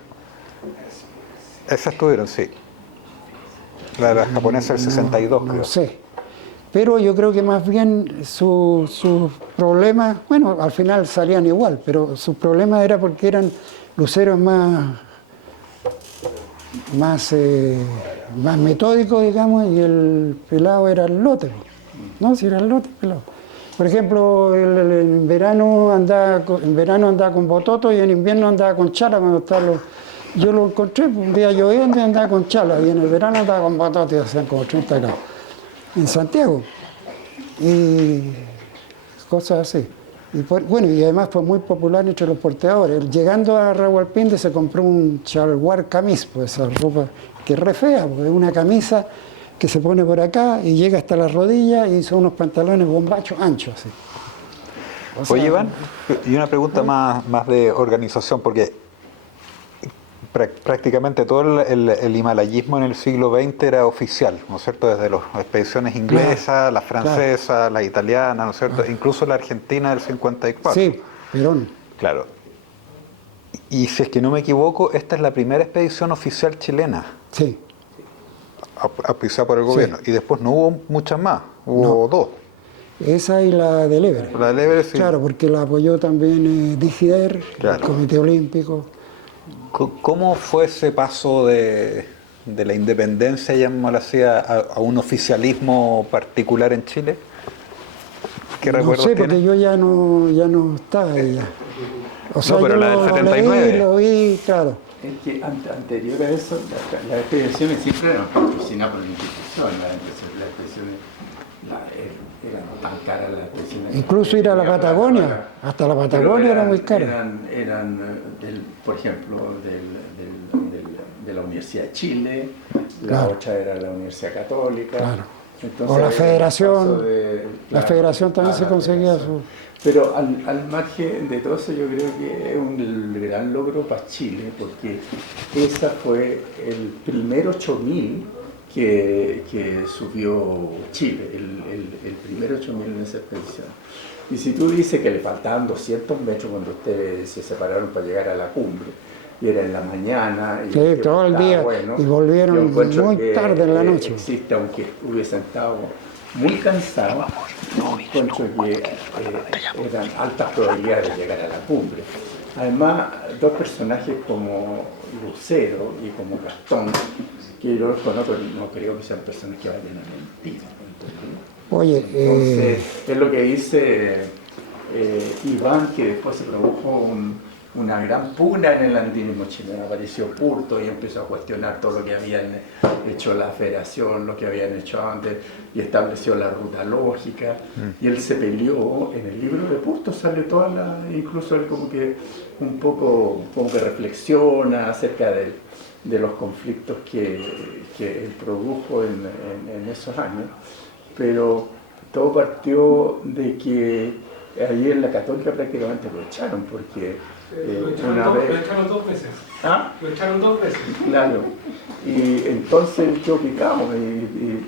Esa estuvieron, sí. La de las japonesas del 62, creo. No sé. Pero yo creo que más bien sus problemas, bueno, al final salían igual, pero sus problemas era porque Lucero es más metódico, digamos, y el pelado era el lote, ¿no? Si era el lote, pelado. Por ejemplo, en verano andaba con bototo y en invierno andaba con chala cuando estaba yo lo encontré, un día lloviendo y andaba con chala, y en el verano andaba con bototo y hacían como 30 grados. En Santiago. Y cosas así. Y además fue muy popular entre los porteadores. Llegando a Rawalpindi se compró un chalwar camis, pues esa ropa que es re fea, porque es una camisa que se pone por acá y llega hasta la rodilla y son unos pantalones bombachos anchos así. Oye, Iván, y una pregunta más de organización, porque prácticamente todo el himalayismo en el siglo XX era oficial, ¿no es cierto? Desde las expediciones inglesas, las francesas, las italianas, ¿no es cierto? Incluso la argentina del 54. Sí, Perón. Claro. Y si es que no me equivoco, esta es la primera expedición oficial chilena. Sí. Auspiciada por el gobierno. Y después no hubo muchas más, hubo dos. Esa y la del Everest. La del Everest, sí. Claro, porque la apoyó también Digider, claro. El Comité Olímpico. ¿Cómo fue ese paso de la independencia, llamémoslo así, a un oficialismo particular en Chile? ¿Qué recuerdos No sé, tiene? porque yo ya no estaba ahí ya. O sea, No, pero yo la del 79. lo vi, claro. Es que anterior a eso, las expediciones siempre eran patrocinadas por la institución. Las expediciones eran tan caras las expediciones. Incluso ir a la Patagonia, hasta la Patagonia era muy caro. Por ejemplo, de la Universidad de Chile, Claro. la otra era la Universidad Católica. Claro. Entonces, O la Federación, la claro, Federación también se la conseguía Federación. Pero al margen de todo eso, yo creo que es un gran logro para Chile, porque esa fue el primer 8000 que subió Chile, el primer 8000 en esa expedición. Y si tú dices que le faltaban 200 metros cuando ustedes se separaron para llegar a la cumbre, y era en la mañana, y Sí, todo el día, y volvieron muy tarde en la noche. Existe, aunque hubiesen estado muy cansados, encuentro que eran altas probabilidades de llegar a la cumbre. Además, dos personajes como Lucero y como Gastón, que yo los conozco, no creo que sean personas que vayan a mentir. Oye, Entonces, es lo que dice Iván, que después se produjo una gran pugna en el andinismo chileno. Apareció Purto y empezó a cuestionar todo lo que habían hecho la federación, lo que habían hecho antes, y estableció la ruta lógica. Y él se peleó, en el libro de Purto sale incluso él como que un poco como que reflexiona acerca de los conflictos que él produjo en esos años, pero todo partió de que ahí en la Católica prácticamente lo echaron, porque Lo echaron dos veces. ¿Ah? Lo echaron 2 veces. Claro, y entonces yo picamos y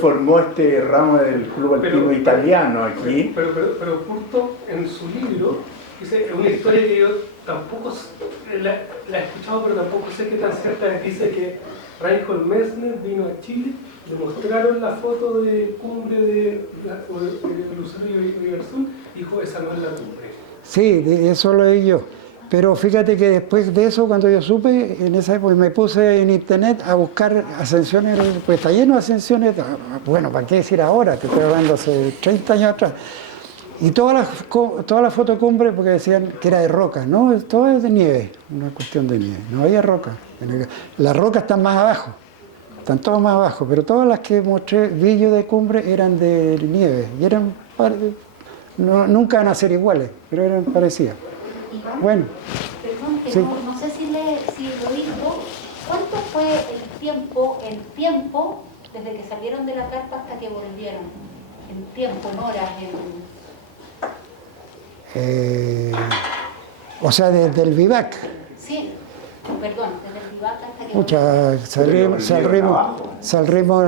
formó este ramo del Club Alpino Italiano aquí. Pero Purto en su libro dice una historia que yo tampoco la he escuchado, pero tampoco sé qué tan cierta es. Dice que Reinhold Messner vino a Chile, le mostraron la foto de cumbre de Lucero y Iberzún y dijo, esa no es la cumbre. Sí, eso lo leí yo. Pero fíjate que después de eso, cuando yo supe, en esa época me puse en internet a buscar ascensiones, pues está lleno de ascensiones, bueno, ¿para qué decir ahora? Te estoy hablando hace 30 años atrás. Y todas las fotocumbres, porque decían que era de roca, no, todo es de nieve, una cuestión de nieve, no había roca. Las rocas están más abajo, están todas más abajo, pero todas las que mostré, vi yo de cumbre, eran de nieve, y eran, nunca van a ser iguales, pero eran parecidas. Bueno, Perdón, que sí. no sé si lo dijo. ¿Cuánto fue el tiempo desde que salieron de la carpa hasta que volvieron? En tiempo, en horas, o sea, desde el vivac. Sí, perdón, desde el vivac hasta que Salimos,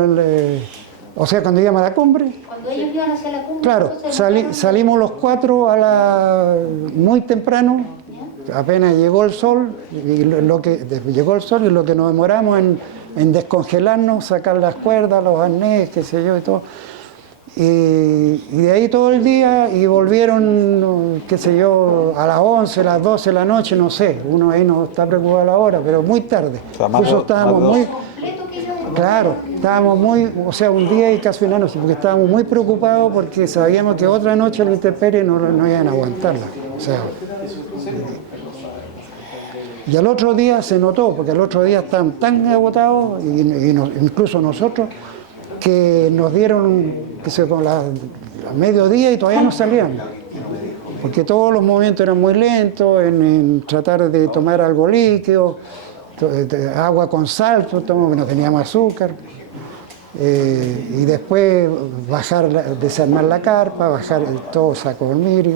o sea, cuando íbamos a la cumbre. Cuando ellos iban hacia la cumbre. Claro, salimos los 4 muy temprano, apenas llegó el sol, y lo que nos demoramos en descongelarnos, sacar las cuerdas, los arnés, qué sé yo y todo. Y de ahí todo el día, y volvieron, qué sé yo, a las 11, las 12 de la noche, no sé, uno ahí no está preocupado a la hora, pero muy tarde. Incluso estábamos muy... Claro, estábamos o sea, un día y casi una noche, porque estábamos muy preocupados porque sabíamos que otra noche la intemperie no iban a aguantarla. O sea, y al otro día se notó, porque al otro día estaban tan agotados, incluso nosotros, que nos dieron, qué sé, a mediodía y todavía no salían. Porque todos los movimientos eran muy lentos, en tratar de tomar algo líquido, agua con sal, no teníamos azúcar, y después desarmar la carpa, bajar todos a dormir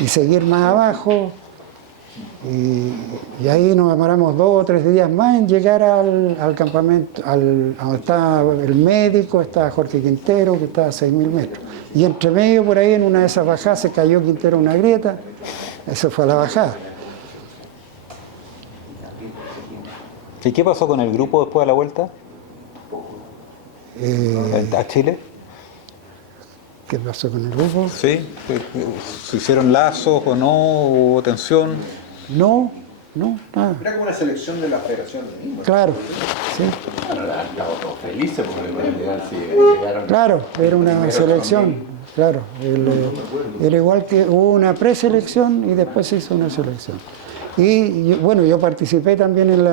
y seguir más abajo, y ahí nos demoramos 2 o 3 días más en llegar al campamento, donde estaba el médico, estaba Jorge Quintero, que estaba a 6.000 metros, y entre medio por ahí en una de esas bajadas se cayó Quintero en una grieta, eso fue la bajada. ¿Y qué pasó con el grupo después de la vuelta? ¿A Chile? ¿Qué pasó con el grupo? Sí, ¿se hicieron lazos o no? ¿Hubo tensión? No, nada. Era como una selección de la federación misma. Claro, sí. Bueno, estábamos todos felices porque en realidad sí llegaron. Claro, era una selección, claro. Era igual que hubo una preselección y después se hizo una selección. Y bueno, yo participé también en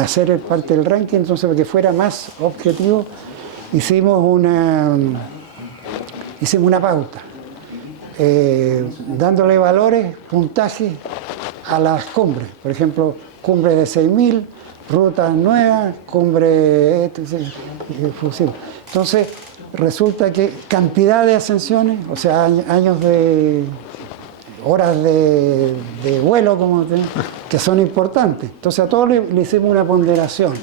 hacer parte del ranking, entonces para que fuera más objetivo, hicimos una pauta, dándole valores, puntajes a las cumbres. Por ejemplo, cumbre de 6.000, rutas nuevas, cumbre... Entonces, resulta que cantidad de ascensiones, o sea, años de horas de vuelo, que son importantes. Entonces a todos le hicimos una ponderación.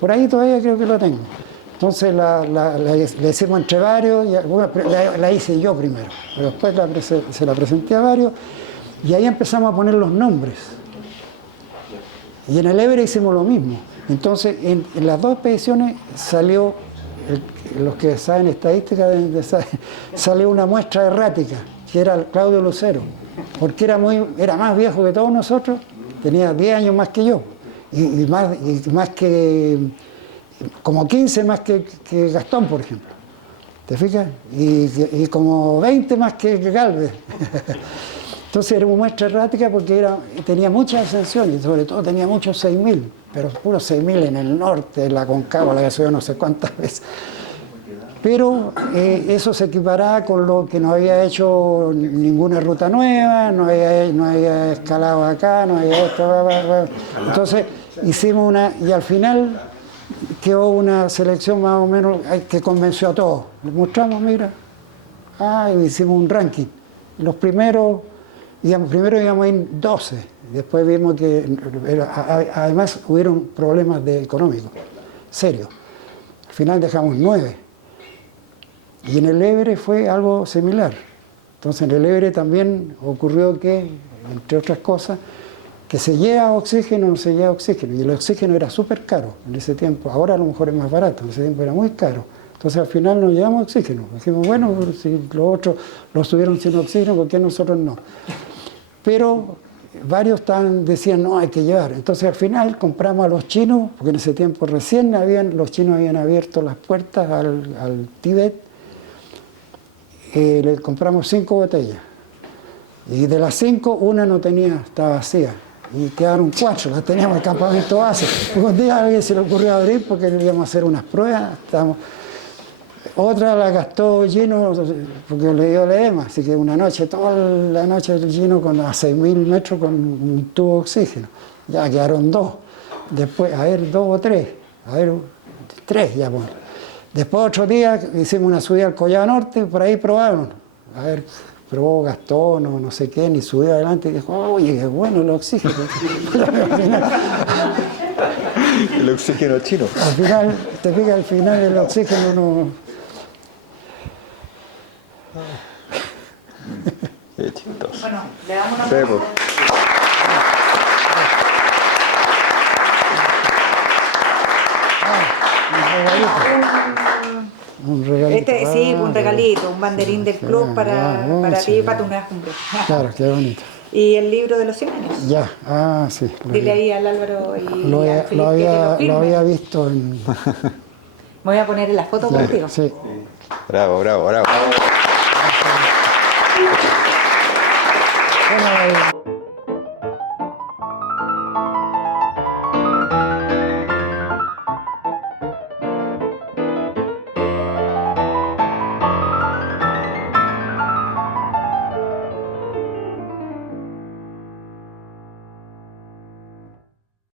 Por ahí todavía creo que lo tengo. Entonces la hicimos entre varios, la hice yo primero, pero después se la presenté a varios, y ahí empezamos a poner los nombres. Y en el Everest hicimos lo mismo. Entonces en las 2 expediciones salió, los que saben estadística salió una muestra errática, que era Claudio Lucero, porque era más viejo que todos nosotros, tenía 10 años más que yo, y más que, como 15 más que Gastón, por ejemplo, ¿te fijas? Y como 20 más que Galvez. Entonces era una muestra errática porque tenía muchas ascensiones, sobre todo tenía muchos 6.000, pero puros 6.000 en el norte, en la Concagua, la que subió no sé cuántas veces. Pero eso se equiparaba con lo que no había hecho ninguna ruta nueva, no había escalado acá, no había esto, bla, bla, bla. Entonces hicimos y al final quedó una selección más o menos que convenció a todos. Les mostramos, mira, y hicimos un ranking. Los primero íbamos en 12, después vimos que además hubieron problemas económicos, serios. Al final dejamos 9. Y en el Everest fue algo similar. Entonces en el Everest también ocurrió que, entre otras cosas, que se lleva oxígeno o no se lleva oxígeno. Y el oxígeno era súper caro en ese tiempo. Ahora a lo mejor es más barato, en ese tiempo era muy caro. Entonces al final nos llevamos oxígeno. Dijimos, bueno, si los otros lo estuvieron sin oxígeno, ¿por qué nosotros no? Pero varios decían, no, hay que llevar. Entonces al final compramos a los chinos, porque en ese tiempo recién los chinos habían abierto las puertas al Tíbet. Le compramos 5 botellas. Y de las 5, una no tenía, estaba vacía. Y quedaron 4, las teníamos en el campamento base. Un día a alguien se le ocurrió abrir porque le íbamos a hacer unas pruebas. Otra la gastó Gino porque le dio edema. Así que una noche, toda la noche el Gino a 6.000 metros con un tubo de oxígeno. Ya quedaron 2. Después, 2 o 3. 3 ya pues. Después otro día hicimos una subida al Collado Norte, por ahí probaron. Probó Gastón o no sé quién y subió adelante y dijo, oye, qué bueno el oxígeno. El oxígeno chino. Al final, te fijas, al final el oxígeno no... Qué chistoso. Bueno, le damos una Sí, pues. Un regalito. Sí, un regalito, un banderín del club para ti y para tu nueva cumbre. Claro, qué bonito. Y el libro de los 100 años. Ya, sí. Dile ahí al Álvaro y Lo al Felipe que lo había visto en... Me voy a poner en la foto contigo. Sí. Bravo, bravo, bravo. Bueno,